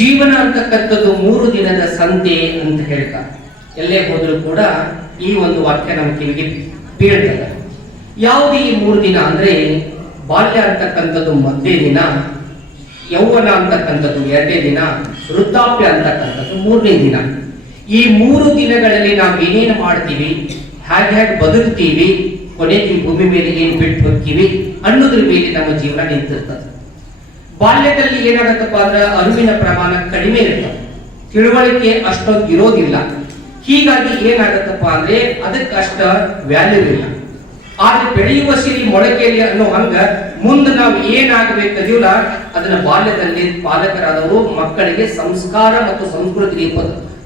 ಜೀವನ ಅಂತಕ್ಕಂಥದ್ದು 3 ದಿನದ ಸಂತೆ ಅಂತ ಹೇಳ್ತಾರೆ. ಎಲ್ಲೇ ಹೋದರೂ ಕೂಡ ಈ ಒಂದು ವಾಕ್ಯ ನಮ್ಮ ಕಿವಿಗೆ ಬೀಳ್ತದೆ. ಯಾವುದು ಈ 3 ದಿನ ಅಂದ್ರೆ, ಬಾಲ್ಯ ಅಂತಕ್ಕಂಥದ್ದು ಮೊದಲೇ ದಿನ, ಯೌವನ ಅಂತಕ್ಕಂಥದ್ದು 2ನೇ ದಿನ, ವೃದ್ಧಾಪ್ಯ ಅಂತಕ್ಕಂಥದ್ದು 3ನೇ ದಿನ. ಈ 3 ದಿನಗಳಲ್ಲಿ ನಾವು ಏನೇನು ಮಾಡ್ತೀವಿ, ಹೇಗೆ ಬದುಕ್ತೀವಿ, ಕೊನೆಗೆ ಈ ಭೂಮಿ ಮೇಲೆ ಏನ್ ಬಿಟ್ಟು ಹೋಗ್ತೀವಿ ಅನ್ನೋದ್ರ ಮೇಲೆ ನಮ್ಮ ಜೀವನ ನಿಂತಿರ್ತದೆ. ಬಾಲ್ಯದಲ್ಲಿ ಏನಾಗತ್ತಪ್ಪ ಅಂದ್ರೆ ಅರಿವಿನ ಪ್ರಮಾಣ ಕಡಿಮೆ ಇರ್ತದೆ, ತಿಳುವಳಿಕೆ ಅಷ್ಟೊಂದು ಇರೋದಿಲ್ಲ. ಹೀಗಾಗಿ ಏನಾಗತ್ತಪ್ಪ ಅಂದ್ರೆ ಅದಕ್ಕೆ ಅಷ್ಟ ವ್ಯಾಲ್ಯೂ ಇಲ್ಲ. ಆದ್ರೆ ಬೆಳೆಯುವ ಸಿರಿ ಮೊಳಕೆಯಲ್ಲಿ ಅನ್ನೋ ಹಂಗ ಮುಂದೆ ನಾವು ಏನಾಗಬೇಕದಿಲ್ಲ ಅದನ್ನ ಬಾಲ್ಯದಲ್ಲಿ ಪಾಲಕರಾದವರು ಮಕ್ಕಳಿಗೆ ಸಂಸ್ಕಾರ ಮತ್ತು ಸಂಸ್ಕೃತಿ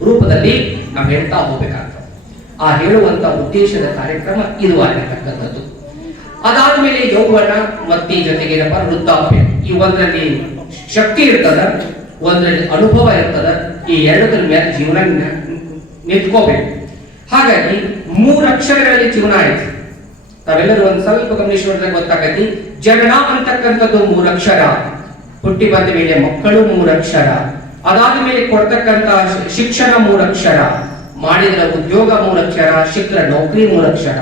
ರೂಪದಲ್ಲಿ ನಾವು ಹೇಳ್ತಾ ಹೋಗ್ಬೇಕಾಗ್ತದೆ. ಆ ಹೇಳುವಂತ ಉದ್ದೇಶದ ಕಾರ್ಯಕ್ರಮ ಇದು ಆಗಿರತಕ್ಕಂಥದ್ದು. ಅದಾದ್ಮೇಲೆ ಯೌವನ ಮತ್ತೆ ಜೊತೆಗೆ ವೃದ್ಧಾಪ್ಯ. ಈ ಒಂದರಲ್ಲಿ ಶಕ್ತಿ ಇರ್ತದ, ಒಂದರಲ್ಲಿ ಅನುಭವ ಇರ್ತದ. ಈ ಎರಡರ ಮೇಲೆ ಜೀವನ ನಿಂತ್ಕೋಬೇಕು. ಹಾಗಾಗಿ 3 ಅಕ್ಷರಗಳಲ್ಲಿ ಜೀವನ ಆಯ್ತು. ತಾವೆಲ್ಲರೂ ಒಂದು ಸ್ವಲ್ಪ ಗಮನಿಸಿದ್ರೆ ಗೊತ್ತಾಗತಿ. ಜನನ ಅಂತಕ್ಕಂಥದ್ದು 3 ಅಕ್ಷರ, ಹುಟ್ಟಿ ಬಂದ ಮೇಲೆ ಮಕ್ಕಳು 3 ಅಕ್ಷರ, ಅದಾದ ಮೇಲೆ ಕೊಡ್ತಕ್ಕಂತ ಶಿಕ್ಷಣ 3 ಅಕ್ಷರ, ಮಾಡಿದ್ರ ಉದ್ಯೋಗ 3 ಅಕ್ಷರ, ಶಿಖರ ನೌಕರಿ 3 ಅಕ್ಷರ,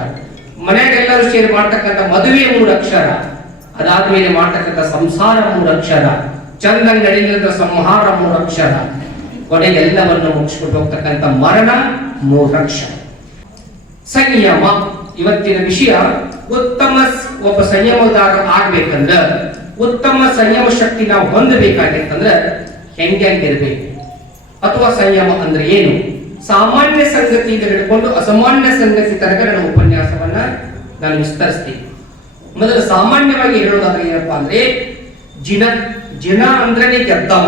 ಮನೆಗೆಲ್ಲರೂ ಸೇರಿ ಮಾಡ್ತಕ್ಕಂಥ ಮದುವೆ 3 ಅಕ್ಷರ, ಅದಾದ್ಮೇಲೆ ಮಾಡ್ತಕ್ಕಂಥ ಸಂಸಾರ 3 ಅಕ್ಷರ, ಚಂದಂಗ್ ನಡೆಯುವಂತ ಸಂಹಾರ 3 ಅಕ್ಷರ, ಕೊನೆಗೆ ಎಲ್ಲವನ್ನು ಮುಗಿಸ್ಕೊಂಡು ಹೋಗ್ತಕ್ಕಂಥ ಮರಣ 3 ಅಕ್ಷರ. ಸಂಯಮ ಇವತ್ತಿನ ವಿಷಯ. ಉತ್ತಮ ಒಬ್ಬ ಸಂಯಮದಾರ ಆಗ್ಬೇಕಂದ್ರ, ಉತ್ತಮ ಸಂಯಮ ಶಕ್ತಿ ನಾವು ಹೊಂದಬೇಕಾಗಿತ್ತಂದ್ರ ಹೆಂಗಿರ್ಬೇಕು, ಅಥವಾ ಸಂಯಮ ಅಂದ್ರೆ ಏನು, ಸಾಮಾನ್ಯ ಸಂಗತಿಯಿಂದ ಹಿಡ್ಕೊಂಡು ಅಸಾಮಾನ್ಯ ಸಂಗತಿ ತನಕ ನನ್ನ ಉಪನ್ಯಾಸವನ್ನ ನಾನು ವಿಸ್ತರಿಸ್ತೀನಿ. ಮೊದಲು ಸಾಮಾನ್ಯವಾಗಿ ಹೇಳೋದಾದ್ರೆ ಏನಪ್ಪಾ ಅಂದ್ರೆ, ಜಿನ ಅಂದ್ರೆ ಗೆದ್ದವ,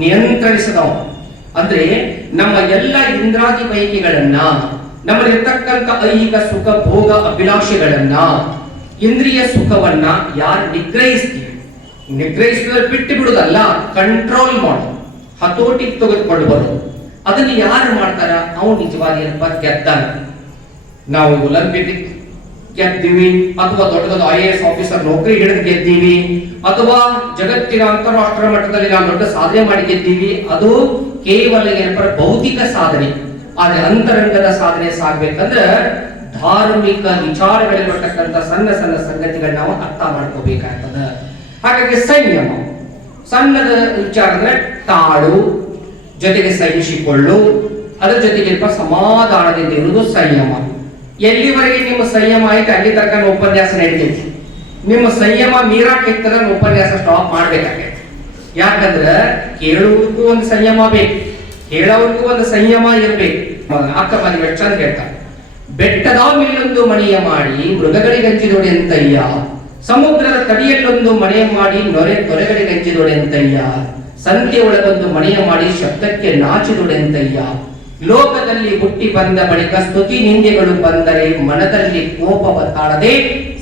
ನಿಯಂತ್ರಿಸಿದವ. ಅಂದ್ರೆ ನಮ್ಮ ಎಲ್ಲ ಇಂದ್ರಾದಿ ಬಯಕೆಗಳನ್ನ, ನಮ್ಮಲ್ಲಿರ್ತಕ್ಕಂಥ ಐಹಿಕ ಸುಖ ಭೋಗ ಅಭಿಲಾಷೆಗಳನ್ನ, ಇಂದ್ರಿಯ ಸುಖವನ್ನ ಯಾರು ನಿಗ್ರಹಿಸಿದ್ರೆ ಬಿಟ್ಟು ಬಿಡುದಲ್ಲ, ಕಂಟ್ರೋಲ್ ಮಾಡೋದು, ಹತೋಟಿಗೆ ತೆಗೆದುಕೊಂಡು ಬರೋದು. ಅದನ್ನು ಯಾರು ಮಾಡ್ತಾರ ಅವನು ನಿಜವಾದ ಏನಪ್ಪ ಗೆದ್ದಾನ. ನಾವು ಒಲಿಂಪಿಕ್ ಗೆದ್ದೀವಿ, ಅಥವಾ ದೊಡ್ಡ IAS ಆಫೀಸರ್ ನೌಕರಿ ಹಿಡಿದು ಗೆದ್ದೀವಿ, ಅಥವಾ ಜಗತ್ತಿನ ಅಂತಾರಾಷ್ಟ್ರೀಯ ಮಟ್ಟದಲ್ಲಿ ನಾವು ದೊಡ್ಡ ಸಾಧನೆ ಮಾಡಿ ಗೆದ್ದೀವಿ. ಅದು ಕೇವಲ ಏನಪ್ಪ ಭೌತಿಕ ಸಾಧನೆ. ಆದ್ರೆ ಅಂತರಂಗದ ಸಾಧನೆ ಸಾಗ್ಬೇಕಂದ್ರೆ ಧಾರ್ಮಿಕ ವಿಚಾರಗಳಿರತಕ್ಕಂಥ ಸಣ್ಣ ಸಣ್ಣ ಸಂಗತಿಗಳನ್ನ ನಾವು ಅರ್ಥ ಮಾಡ್ಕೋಬೇಕಾಗ್ತದ. ಹಾಗಾಗಿ ಸಂಯಮ ಸಣ್ಣದ ವಿಚಾರ ಅಂದ್ರೆ ತಾಳು, ಜೊತೆಗೆ ಸಹಿಸಿಕೊಳ್ಳು, ಅದರ ಜೊತೆಗೆ ಸಮಾಧಾನದಿಂದ ಇರುವುದು ಸಂಯಮ. ಎಲ್ಲಿವರೆಗೆ ನಿಮ್ಮ ಸಂಯಮ ಆಯ್ತು ಅಲ್ಲಿ ತನಕ ಉಪನ್ಯಾಸ ನಡೀತೈತಿ. ನಿಮ್ಮ ಸಂಯಮ ಮೀರಾಕಿತ್ತದ ಉಪನ್ಯಾಸ ಸ್ಟಾಪ್ ಮಾಡ್ಬೇಕಾಗೈತಿ. ಯಾಕಂದ್ರೆ ಕೇಳುವುದಕ್ಕೂ ಒಂದು ಸಂಯಮ ಬೇಕು, ಹೇಳೋರ್ಗೂ ಒಂದು ಸಂಯಮ ಇರ್ಬೇಕು. ಅಕ್ಕ ಮನೆ ಚಂದ ಹೇಳ್ತಾರೆ, ಬೆಟ್ಟದ ಮೇಲೊಂದು ಮನೆಯ ಮಾಡಿ ಮೃಗಗಳಿಗಂಚಿದೊಡೆಂತಯ್ಯ, ಸಮುದ್ರದ ತಡಿಯಲ್ಲೊಂದು ಮನೆಯ ಮಾಡಿ ತೊರೆಗಳಿಗಂಚಿದೊಡೆಂತಯ್ಯ, ಸಂತೆ ಒಳಗೊಂದು ಮನೆಯ ಮಾಡಿ ಶಬ್ದಕ್ಕೆ ನಾಚಿದೊಡೆಂತಯ್ಯ, ಲೋಕದಲ್ಲಿ ಹುಟ್ಟಿ ಬಂದ ಬಳಿಕ ಸ್ತುತಿ ನಿಂದೆಗಳು ಬಂದರೆ ಮನದಲ್ಲಿ ಕೋಪವ ತಾಳದೆ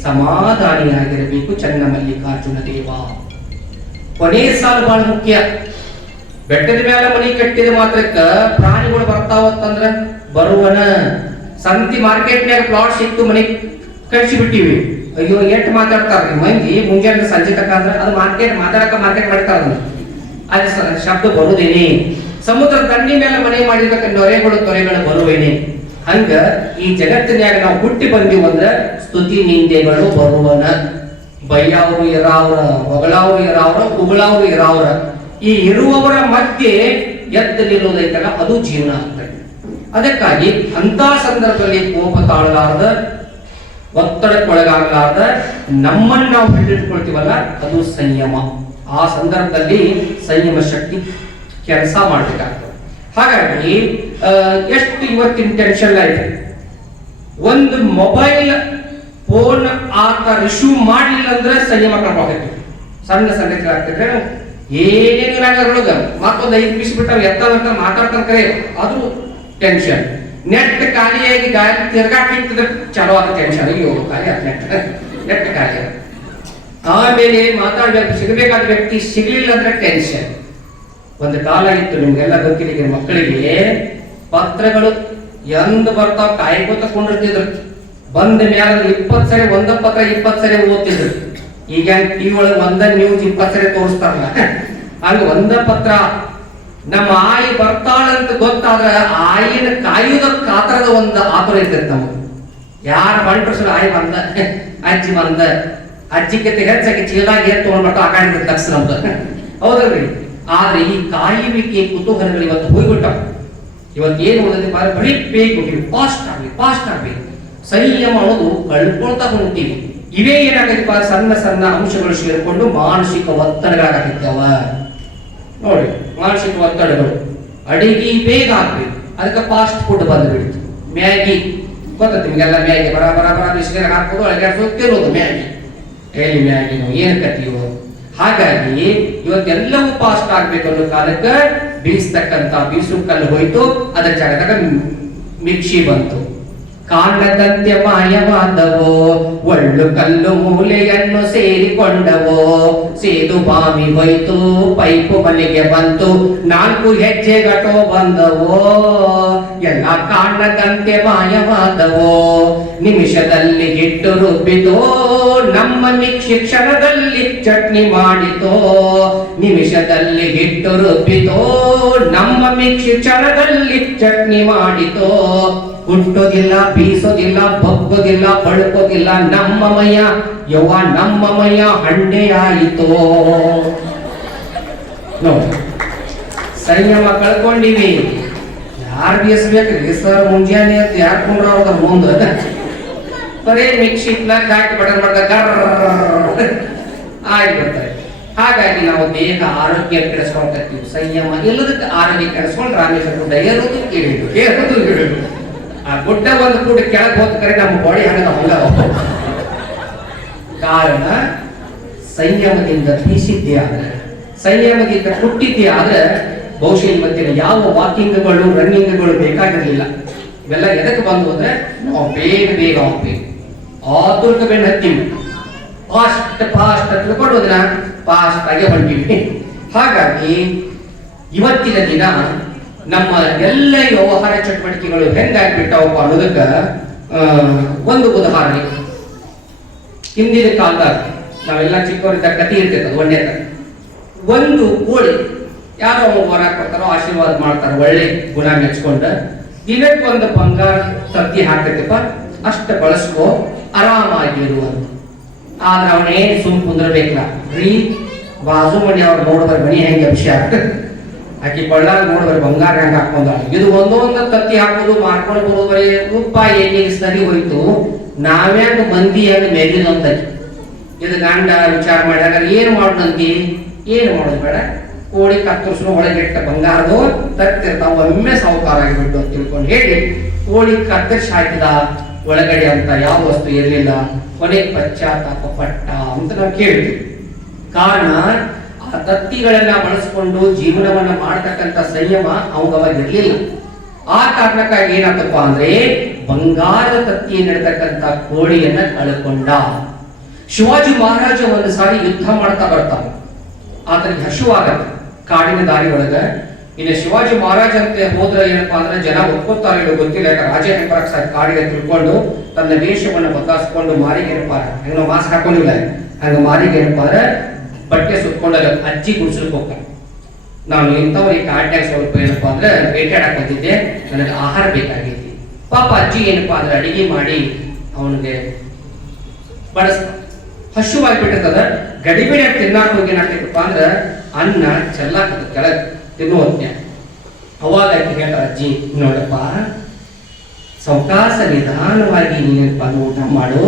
ಸಮಾಧಾನಿಯಾಗಿರಬೇಕು ಚನ್ನಮಲ್ಲಿಕಾರ್ಜುನ ದೇವ. ಕೊನೆ ಸಾಲು ಬಹಳ ಮುಖ್ಯ. ಬೆಟ್ಟದ ಮೇಲೆ ಮನಿ ಕಟ್ಟಿದ ಮಾತ್ರಕ್ಕ ಪ್ರಾಣಿಗಳು ಬರ್ತಾವತ್ತಂದ್ರ ಬರುವನ. ಸಂತಿ ಮಾರ್ಕೆಟ್ನ್ಯಾಗ ಪ್ಲಾಟ್ ಸಿಕ್ತು, ಮನಿ ಕಟ್ಸಿ ಬಿಟ್ಟಿವಿ. ಅಯ್ಯೋ ಎಷ್ಟು ಮಾತಾಡ್ತಾರ್ರಿ ಮಂದಿ ಮುಂಜಾನೆ ಸಂಜೆ ತಕ್ಕ ಅಂದ್ರೆ ಅದು ಮಾರ್ಕೆಟ್ ಮಾಡ್ತಾರ. ಅದು ಶಬ್ದ ಬರುದೇನೆ. ಸಮುದ್ರ ದಂಡಿ ಮೇಲೆ ಮನೆ ಮಾಡಿರ್ಬೇಕ ತೊರೆಗಳು ಬರುವೇನೆ. ಹಂಗ ಈ ಜಗತ್ತಿನ್ಯಾಗ ನಾವು ಹುಟ್ಟಿ ಬಂದಿವ್ ಅಂದ್ರ ಸ್ತುತಿ ನಿಂದೆಗಳು ಬರುವನ. ಬೈಯಾವ್ರು ಇರಾವ್ರ, ಹೊಗಳಾವ್ರು ಇರಾವ್ರ, ಉಗಳಾವ್ರು ಇರಾವ್ರ. ಈ ಇರುವವರ ಮಧ್ಯೆ ಎದ್ದು ನಿಲ್ಲೋದೈತಲ್ಲ ಅದು ಜೀವನ ಆಗ್ತದೆ. ಅದಕ್ಕಾಗಿ ಅಂತ ಸಂದರ್ಭದಲ್ಲಿ ಕೋಪ ತಾಳಲಾರ್ದ, ಒತ್ತಡಕ್ಕೊಳಗಾಗಲಾರ್ದ ನಮ್ಮನ್ನು ನಾವು ಹಿಡಿದಿಟ್ಕೊಳ್ತೀವಲ್ಲ ಅದು ಸಂಯಮ. ಆ ಸಂದರ್ಭದಲ್ಲಿ ಸಂಯಮ ಶಕ್ತಿ ಕೆಲಸ ಮಾಡಬೇಕಾಗ್ತದೆ. ಹಾಗಾಗಿ ಎಷ್ಟು ಇವತ್ತಿನ ಟೆನ್ಷನ್ ಆಯ್ತು. ಒಂದು ಮೊಬೈಲ್ ಫೋನ್ ಆತ ರಿಸೀವ್ ಮಾಡಲಿಲ್ಲ ಅಂದ್ರೆ ಸಂಯಮ ಕಳ್ಕೋಬೇಕು. ಸಣ್ಣ ಸಂಗತಿಗಳಾಗ್ತಿದ್ರೆ ಏನೇನಿಲ್ಲ ಅದ್ರೊಳಗ ಮತ್ತೊಂದು 5 ನಿಮಿಷ ಬಿಟ್ಟಾಗ ಎತ್ತ ಮಾತಾಡ್ತಾನೆ ಕರೆ ಅದು ಟೆನ್ಷನ್. ನೆಟ್ ಖಾಲಿಯಾಗಿ ಗಾಳಿ ತಿರ್ಗಾಕಿರ್ತದೆ ಚಲೋ ಆದ ಟೆನ್ಷನ್. ಅಯ್ಯೋ ಖಾಲಿ ಆದ ನೆಟ್ ಖಾಲಿ. ಆಮೇಲೆ ಮಾತಾಡ್ಬೇಕು, ಸಿಗಬೇಕಾದ ವ್ಯಕ್ತಿ ಸಿಗ್ಲಿಲ್ಲ ಅಂದ್ರೆ ಟೆನ್ಷನ್. ಒಂದು ಕಾಲ ಇತ್ತು, ನಿಮ್ಗೆಲ್ಲ ಗೊತ್ತಿಲ್ಲ, ಮಕ್ಕಳಿಗೆ ಪತ್ರಗಳು ಎಂದ್ ಬರ್ತಾವ ಕಾಯ್ಕೋತ ಕೊಂಡಿರ್ತಿದ್ರು. ಬಂದ ಮ್ಯಾಲ 20 ಸರಿ ಒಂದ ಪತ್ರ 20 ಸರಿ ಓದ್ತಿದ್ರು. ಈಗ ಟಿವಿ ಒಳಗೆ ಒಂದ ನ್ಯೂಸ್ 20 ಸರಿ ತೋರಿಸ್ತಾರಲ್ಲ, ಹಂಗ ಒಂದ ಪತ್ರ ನಮ್ಮ ಆಯಿ ಬರ್ತಾಳಂತ ಗೊತ್ತಾದ್ರ ಆಯಿನ ಕಾಯುವುದ ಕಾತರದ ಒಂದು ಆತುರ ಇರ್ತೈತೆ ನಮ್ಗೆ. ಯಾರು ಬಂಟ್ರು ಆಯಿ ಬಂದ, ಅಜ್ಜಿ ಬಂದ, ಅಜ್ಜಿಗೆ ಹೆಚ್ಚಾಗಿ ಚೀಲಾಗಿ ಏನ್ ತಗೊಂಡ್ಬಿಟ್ಟು ಆಕಾಡಿದ ತಕ್ಷಣ ನಮ್ದು ಹೌದಲ್ರಿ. ಆದ್ರೆ ಈ ಕಾಯುವಿಕೆ ಕುತೂಹಲಗಳು ಇವತ್ತು ಹೋಗ್ಬಿಟ್ಟ. ಇವತ್ತು ಏನು ಓದೋದು ಬರೀ ಬೇಕು, ಫಾಸ್ಟ್ ಆಗ್ಬೇಕು. ಸಂಯಮ ಅನ್ನೋದು ಕಳ್ಕೊಳ್ತಾ ಹೊಂಟೀವಿ. ಇವೇ ಏನಾಗೈತಿಪ್ಪ, ಸಣ್ಣ ಸಣ್ಣ ಅಂಶಗಳು ಸೇರಿಕೊಂಡು ಮಾನಸಿಕ ಒತ್ತಡಗಳಾಗತ್ತಿದ್ದಾವ ನೋಡಿ. ಮಾನಸಿಕ ಒತ್ತಡಗಳು, ಅಡಿಗೆ ಬೇಗ ಆಗ್ಬೇಕು, ಅದಕ್ಕೆ ಫಾಸ್ಟ್ ಫುಡ್ ಬಂದ್ಬಿಡ್ತು. ಮ್ಯಾಗಿ ಗೊತ್ತ ನಿಮ್ಗೆಲ್ಲ, ಮ್ಯಾಗಿ ಬರ ಬಿಸಿಗೆ ಹಾಕೋದು, ಅಳಗಾಡ್ಸೋದು, ತಿರೋದು ಮ್ಯಾಗಿ. ಎಲ್ಲಿ ಮ್ಯಾಗಿನೋ ಏನ್ ಕತಿಯೋ. ಹಾಗಾಗಿ ಇವತ್ತೆಲ್ಲವೂ ಫಾಸ್ಟ್ ಆಗ್ಬೇಕು ಅನ್ನೋ ಕಾಲಕ್ಕೆ ಬೀಸ್ತಕ್ಕಂತ ಬೀಸು ಕಲ್ಲು ಹೋಯ್ತು, ಅದರ ಜಾಗದಾಗ ಮಿಕ್ಸಿ ಬಂತು. ಕಾಣದಂತೆ ಮಾಯವಾದವೋ ಒಳ್ಳು ಕಲ್ಲು ಮೂಲೆಯನ್ನು ಸೇರಿಕೊಂಡವೋ, ಸೇದು ಬಾವಿ ಹೋಯ್ತು ಪೈಪು ಮನೆಗೆ ಬಂತು, 4 ಹೆಜ್ಜೆ ಗಟೋ ಬಂದವೋ, ಎಲ್ಲ ಕಾಣದಂತೆ ಮಾಯವಾದವೋ. ನಿಮಿಷದಲ್ಲಿ ಹಿಟ್ಟು ರುಬ್ಬಿತೋ ನಮ್ಮ ಮಿಕ್ಸಿ ಕ್ಷಣದಲ್ಲಿ ಚಟ್ನಿ ಮಾಡಿತೋ, ನಿಮಿಷದಲ್ಲಿ ಹಿಟ್ಟು ರುಬ್ಬಿತೋ ನಮ್ಮ ಮಿಕ್ಸಿ ಕ್ಷಣದಲ್ಲಿ ಚಟ್ನಿ ಮಾಡಿತೋ. ಹುಟ್ಟೋದಿಲ್ಲ, ಬೀಸೋದಿಲ್ಲ, ಬಗ್ಗೋದಿಲ್ಲ, ಬಳ್ಕೋದಿಲ್ಲ, ನಮ್ಮ ಮೈಯ ಯವ್ವ ನಮ್ಮ ಮೈಯ ಹಂಡೆ ಆಯಿತೋ. ನೋಡಿ, ಸಂಯಮ ಕಳ್ಕೊಂಡಿವಿ. ಯಾರು ಬೀಸಬೇಕ್ರಿ ಸರ್? ಮುಂಜಾನೆ ಅಂತ ಯಾರು ಕೊಂಡ್ರ ಅವ್ರ ಮುಂದೆ ಬರೇ ಮಿಕ್ಸಿ ಗಾಟಿ ಬಟನ್ ಮಾಡಿದಾಗ ಆಗಿಬಿಡ್ತಾರೆ. ಹಾಗಾಗಿ ನಾವು ದೇಹ ಆರೋಗ್ಯ ಕೆಡಿಸ್ಕೊಳ್ತೀವಿ. ಸಂಯಮ ಇಲ್ಲದಕ್ಕೆ ಆರೋಗ್ಯ ಕೆಡಿಸ್ಕೊಂಡ್ರೆ ರಾಮೇಶ್ವರ ಏರೋದು ಇಳಿದು ಆ ಗುಡ್ಡ ಒಂದು ಕೂಡ ಕೆಳಗೆ ಹೋದ ಕರೆ ನಮ್ಮ ಬಾಡಿ ಹಂಗ ಕಾರಣ ಸಂಯಮದಿಂದ ಬೀಸಿದ್ದೇ ಆದ್ರೆ, ಸಂಯಮದಿಂದ ಹುಟ್ಟಿದ್ದೇ ಆದ್ರೆ ಬಹುಶಃ ಇವತ್ತಿನ ಯಾವ ವಾಕಿಂಗ್ಗಳು ರನ್ನಿಂಗ್ಗಳು ಬೇಕಾಗಿರ್ಲಿಲ್ಲ. ಇವೆಲ್ಲ ಎದಕ್ಕೆ ಬಂದು ಅಂದ್ರೆ ನಾವು ಬೇಗ ಹೋಗ್ಬೇಕು, ಆತುರ್ಕ ಬೆನ್ನು ಹತ್ತೀವಿ, ಫಾಸ್ಟ್ ತಿಳ್ಕೊಂಡೋದಿನ ಫಾಸ್ಟ್ ಆಗಿ ಹೊಂಟೀವಿ. ಹಾಗಾಗಿ ಇವತ್ತಿನ ದಿನ ನಮ್ಮ ಎಲ್ಲ ವ್ಯವಹಾರ ಚಟುವಟಿಕೆಗಳು ಹೆಂಗಾಗ್ಬಿಟ್ಟವಪ್ಪ ಅನ್ನೋದಕ್ಕ ಒಂದು ಉದಾಹರಣೆ. ಹಿಂದಿನ ಕಾಲದಾಗ ನಾವೆಲ್ಲ ಚಿಕ್ಕವರಿದ್ದ ಕಥೆ ಇರ್ತೈತೆ. ಅದು ಒಂದೇ ಒಂದು ಕೋಳಿ ಯಾರೋ ಹೊರಗೆ ಕೊಡ್ತಾರೋ, ಆಶೀರ್ವಾದ ಮಾಡ್ತಾರ, ಒಳ್ಳೆ ಗುಣ ಮೆಚ್ಕೊಂಡ, ದಿನಕ್ಕೊಂದು ಬಂಗಾರ ತತ್ತಿ ಹಾಕೈತಿಪ್ಪ, ಅಷ್ಟ ಬಳಸ್ಕೋ, ಆರಾಮಾಗಿರುವಂತ. ಆದ್ರೆ ಅವನೇನ್ ಸುಮ್ ಕುಂದ್ರಬೇಕಲ್ಲ ರೀ. ಬಾಜು ಮನೆ ಅವ್ರು ನೋಡಿದ್ರೆ ಮನಿ ಹೆಂಗೆ ಅಭಿಷೇಕ, ಆಕಿ ಬಳ್ಳಾರ ನೋಡಿದ್ರೆ ಬಂಗಾರ ಹೆಂಗ ಹಾಕೊಂಡ. ಇದು ಒಂದೊಂದು ತತ್ತಿ ಹಾಕೋದು, ಮಾರ್ಕೊಂಡು ಬರೋದು, ಬರೀ ಉಪ್ಪ ಎಣ್ಣೆಗೆ ಸರಿ ಹೋಯ್ತು. ನಾವ್ಯಾಂಗ ಮಂದಿ ಹೆಂಗ ಮೇಲಿನಂತ ಇದು ಗಂಡ ವಿಚಾರ ಮಾಡ್ಯಾಗ ಏನ್ ಮಾಡೋದಂತಿ, ಏನು ಮಾಡೋದು ಬೇಡ, ಕೋಳಿ ಕತ್ತರಿಸಲು ಒಳಗಿಟ್ಟ ಬಂಗಾರದು ತತ್ತಿರ್ತಾವ, ಒಮ್ಮೆ ಸಾವುಕಾರ ಆಗಿಬಿಟ್ಟು ಅಂತ ತಿಳ್ಕೊಂಡು ಹೇಳಿ ಕೋಳಿ ಕತ್ತರಿಸಿ ಹಾಕಿದ. ಒಳಗಡೆ ಅಂತ ಯಾವ ವಸ್ತು ಇರಲಿಲ್ಲ. ಕೊನೆ ಪಶ್ಚಾತ್ತಾಪ ಪಟ್ಟ ಅಂತ ನಾವು ಕೇಳಿದ್ವಿ. ಕಾರಣ ಆ ತತ್ತಿಗಳನ್ನ ಬಳಸ್ಕೊಂಡು ಜೀವನವನ್ನ ಮಾಡತಕ್ಕಂತ ಸಂಯಮ ಅವಾಗ ಇರಲಿಲ್ಲ. ಆ ಕಾರಣಕ್ಕಾಗಿ ಏನಾಗ್ತಪ್ಪ ಅಂದ್ರೆ ಬಂಗಾರದ ತತ್ತಿಯನ್ನಿಡ್ತಕ್ಕಂತ ಕೋಳಿಯನ್ನ ಕಳ್ಕೊಂಡ. ಶಿವಾಜಿ ಮಹಾರಾಜ ಒಂದು ಸಾರಿ ಯುದ್ಧ ಮಾಡ್ತಾ ಬರ್ತಾನೆ. ಆತನಿಗೆ ಹಸುವಾಗತ್ತೆ ಕಾಡಿನ ದಾರಿ ಒಳಗ. ಇನ್ನು ಶಿವಾಜಿ ಮಹಾರಾಜ ಅಂತ ಹೋದ್ರೆ ಏನಪ್ಪಾ ಅಂದ್ರೆ ಜನ ಒಪ್ಕೋತಾರೆ ಇಲ್ಲೋ ಗೊತ್ತಿಲ್ಲ. ಯಾಕೆ ರಾಜ ಹೆಂಪರಕ್ ಸಾರಿ ಕಾಡಿಗೆ ತಿಳ್ಕೊಂಡು ತನ್ನ ವೇಷವನ್ನು ಬದಲಾಯಿಸ್ಕೊಂಡು ಮಾರಿಗೆ ಏನಪ್ಪಾರ ಹಂಗ ಮಾಸ್ಕ್ ಹಾಕೊಂಡಿಲ್ಲ, ಹಂಗ ಮಾರಿಗೆ ಏನಪ್ಪಾರ ಬಟ್ಟೆ ಸುತ್ಕೊಂಡಾಗ ಅಜ್ಜಿ ಗುಡ್ಸಲ್ಕ್ ಹೋಗ್ತಾನೆ. ನಾನು ಇಂಥವ್ರಿಗೆ ಕಾಡ್ಯಾಗ ಸ್ವಲ್ಪ ಏನಪ್ಪಾ ಅಂದ್ರೆ ಬೇಟಾಡಕ್ ಬಂದಿದ್ದೆ, ನನಗೆ ಆಹಾರ ಬೇಕಾಗೈತಿ. ಪಾಪ ಅಜ್ಜಿ ಏನಪ್ಪಾ ಅಂದ್ರೆ ಅಡಿಗೆ ಮಾಡಿ ಅವನಿಗೆ ಬಳಸ್ತ. ಹಸುವಾಗಿಬಿಟ್ಟಿರ್ತದ. ಗಡಿಬಿಡಿ ತಿನ್ನಾಕ ಹೋಗಿ ಏನಾಗ್ತೈತಪ್ಪ ಅಂದ್ರ ಅನ್ನ ಚೆಲ್ಲಾಕದ ಕೆಳಗೆ ತಿನ್ನುವಂತೆ. ಅವಾಗ ಹೇಳ್ತಾರ ಅಜ್ಜಿ, ನೋಡಪ್ಪ ಸಾವಕಾಶ ನಿಧಾನವಾಗಿ ನೀನಪ್ಪ ಊಟ ಮಾಡು.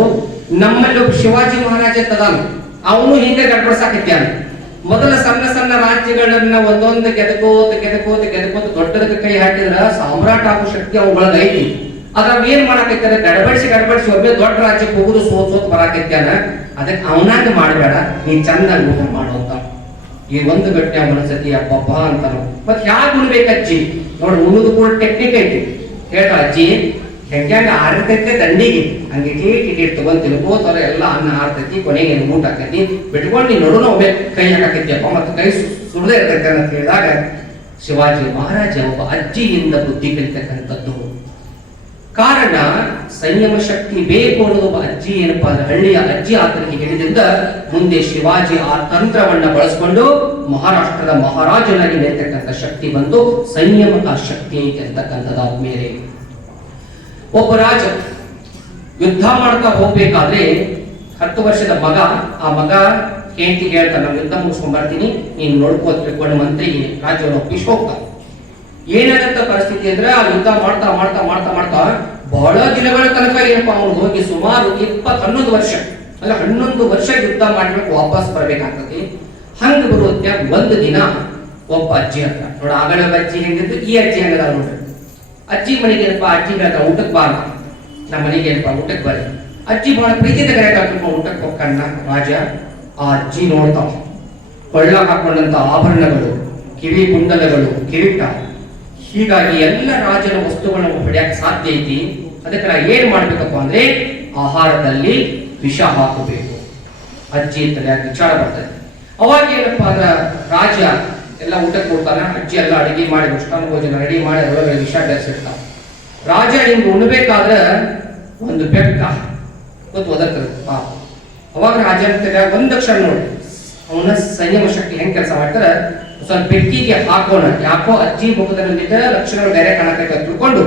ನಮ್ಮಲ್ಲಿ ಶಿವಾಜಿ ಮಹಾರಾಜ ತದಾನ, ಅವನು ಹಿಂಗೆ ಗಡ್ಬಡ್ಸಾಕತ್ಯಾನ. ಮೊದಲ ಸಣ್ಣ ಸಣ್ಣ ರಾಜ್ಯಗಳನ್ನ ಒಂದೊಂದು ಗೆದಕೋತ ದೊಡ್ಡದಕ್ಕೆ ಕೈ ಹಾಕಿದ್ರ ಸಾಮ್ರಾಟ ಆಗೋ ಶಕ್ತಿ ಅವುಗಳನ್ನ ಐತಿ. ಅದ್ರ ಏನ್ ಮಾಡಾಕೈತಾರ, ಗಡಬಡಿಸಿ ಒಮ್ಮೆ ದೊಡ್ಡ ರಾಜ್ಯಕ್ಕೆ ಹೋಗುದು ಸೋತ್ ಬರಾಕತ್ಯಾನ. ಅದಕ್ಕೆ ಅವನಾಗ ಮಾಡಬೇಡ, ನೀ ಚಂದಾಗಿ ಊಟ ಮಾಡುವಂತ. ಈ ಒಂದು ಗಟ್ಟೆ ಮನಸ್ಸತಿ ಅಪ್ಪಪ್ಪ ಅಂತಾನು. ಮತ್ ಯಾಕೆ ಉಣ್ಬೇಕಜ್ಜಿ ನೋಡ್ರಿ, ಉಣ್ಣುದು ಕೂಡ ಟೆಕ್ನಿಕ್ ಐತಿ. ಹೇಳ್ತಾ ಅಜ್ಜಿ ಹೆಂಗ್ಯಾಂಗ ಆರ್ತೈತೆ ದಂಡಿಗೆ ಹಂಗೆ ಟಿಕೆಟ್ ತಗೊಂಡ್ ತಿನ್ಕೋತಾರ, ಎಲ್ಲ ಅನ್ನ ಆರ್ತೈತಿ, ಕೊನೆಗೆ ಊಟ ಆಕೈತಿ, ಬಿಟ್ಕೊಂಡು ನೀನ್ ನೋಡೋಣ ಒಮ್ಮೆ ಕೈ ಹಾಕೈತಿಯಪ್ಪ, ಮತ್ತೆ ಕೈ ಸುಡದೆ ಇರ್ತೈತೆ ಅಂತ ಹೇಳಿದಾಗ ಶಿವಾಜಿ ಮಹಾರಾಜ ಒಬ್ಬ ಅಜ್ಜಿಯಿಂದ ಬುದ್ಧಿ ಕಲಿತಕ್ಕಂಥದ್ದು. ಕಾರಣ ಸಂಯಮ ಶಕ್ತಿ ಬೇಕು ಅನ್ನೋದು ಒಬ್ಬ ಅಜ್ಜಿ ಏನಪ್ಪಾ ಅಂದ್ರೆ ಹಳ್ಳಿಯ ಅಜ್ಜಿ ಆತನಿಗೆ ಹೇಳಿದ್ರಿಂದ ಮುಂದೆ ಶಿವಾಜಿ ಆ ತಂತ್ರವನ್ನ ಬಳಸ್ಕೊಂಡು ಮಹಾರಾಷ್ಟ್ರದ ಮಹಾರಾಜನಾಗಿ ನಿಲ್ತಕ್ಕಂಥ ಶಕ್ತಿ ಬಂದು ಸಂಯಮಕ ಶಕ್ತಿ ಐತೆ ಅಂತಕ್ಕಂಥದ್ದು ಆದ್ಮೇಲೆ ಒಬ್ಬ ರಾಜ ಯುದ್ಧ ಮಾಡ್ತಾ ಹೋಗ್ಬೇಕಾದ್ರೆ 10 ವರ್ಷದ ಮಗ, ಆ ಮಗ ಹೆಂಡತಿಗೆ ಹೇಳ್ತಾನೆ, ನಾನು ಯುದ್ಧ ಮುಗಿಸ್ಕೊಂಡ್ ಬರ್ತೀನಿ, ನೀನು ನೋಡ್ಕೋಬೇಕು ಅನ್ನೋ ಮಂತ್ರಿಗೆ ರಾಜ್ಯವನ್ನು ಒಪ್ಪಿಸಿ ಹೋಗ್ತಾನೆ. ಏನಾಗತ್ತ ಪರಿಸ್ಥಿತಿ ಅಂದ್ರೆ ಆ ಯುದ್ಧ ಮಾಡ್ತಾ ಮಾಡ್ತಾ ಮಾಡ್ತಾ ಮಾಡ್ತಾ ಬಹಳ ದಿನಗಳ ತನಕ ಏನಪ್ಪಾ ಅವ್ನು ಹೋಗಿ ಸುಮಾರು 11 ವರ್ಷ ಅಲ್ಲ 11 ವರ್ಷ ಯುದ್ಧ ಮಾಡ್ಬೇಕು, ವಾಪಸ್ ಬರ್ಬೇಕಾಗ್ತದೆ. ಹಂಗ ಬರುವಾಗ ಒಂದು ದಿನ ಒಬ್ಬ ಅಜ್ಜಿ ಹತ್ರ ನೋಡ, ಆಗಳ ಅಜ್ಜಿ ಹೆಂಗಿದ್ದು ಈ ಅಜ್ಜಿ ಹೆಂಗದ ನೋಡ್ರಿ. ಅಜ್ಜಿ ಮನೆಗೆ ಏನಪ್ಪ, ಅಜ್ಜಿ ಹೇಳ್ತಾ ಊಟಕ್ಕೆ ಬಾ, ನಮ್ಮ ಮನೆಗೆ ಏನಪ್ಪ ಊಟಕ್ಕೆ ಬರ್ರಿ. ಅಜ್ಜಿ ಬಹಳ ಪ್ರೀತಿಯಿಂದ ಕರೆಕ್ಟ್ ಊಟಕ್ಕೆ ಹೋಗ್ಕಣ್ಣ. ರಾಜ ಆ ಅಜ್ಜಿ ನೋಡ್ತಾವ, ಕೊಳ್ಳ ಹಾಕೊಂಡಂತ ಆಭರಣಗಳು, ಕಿವಿ ಕುಂಡಲಗಳು, ಕಿರೀಟ, ಹೀಗಾಗಿ ಎಲ್ಲ ರಾಜನ ವಸ್ತುಗಳನ್ನು ಪಡೆಯಕ್ಕೆ ಸಾಧ್ಯ ಐತಿ. ಅದಕ್ಕೆ ನಾ ಏನ್ ಮಾಡ್ಬೇಕಪ್ಪ ಅಂದ್ರೆ ಆಹಾರದಲ್ಲಿ ವಿಷ ಹಾಕಬೇಕು. ಅಜ್ಜಿ ತಲೆಯಾಗಿ ವಿಚಾರ ಬರ್ತದೆ. ಅವಾಗ ಏನಪ್ಪಾ ಅಂದ್ರ ರಾಜ ಎಲ್ಲ ಊಟಕ್ಕೆ ಕೊಡ್ತಾನ, ಅಜ್ಜಿ ಎಲ್ಲ ಅಡಿಗೆ ಮಾಡಿ ಮೃಷ್ಟಾನ್ನ ಭೋಜನ ರೆಡಿ ಮಾಡಿ ಅದರೊಳಗೆ ವಿಷ ಬೆರೆಸಿರ್ತಾವ. ರಾಜ ಹಿಂಗ್ ಉಣ್ಬೇಕಾದ್ರ ಒಂದು ಬೆಕ್ಕ ಗೊತ್ತು ಒದರ್ತದೆ ಪಾಪ. ಅವಾಗ ರಾಜ ಒಂದ್ ಕ್ಷಣ ನೋಡಿ ಅವನ ಸಂಯಮ ಶಕ್ತಿ ಹೆಂಗ್ ಕೆಲಸ ಮಾಡ್ತಾರ, ಸ್ವಲ್ಪ ಬೆಕ್ಕಿಗೆ ಹಾಕೋಣ, ಯಾಕೋ ಅಜ್ಜಿ ಮುಖದಲ್ಲಿದ್ದ ಲಕ್ಷಣಗಳು ಬೇರೆ ಕಾಣತಕ್ಕ ತಿಳ್ಕೊಂಡು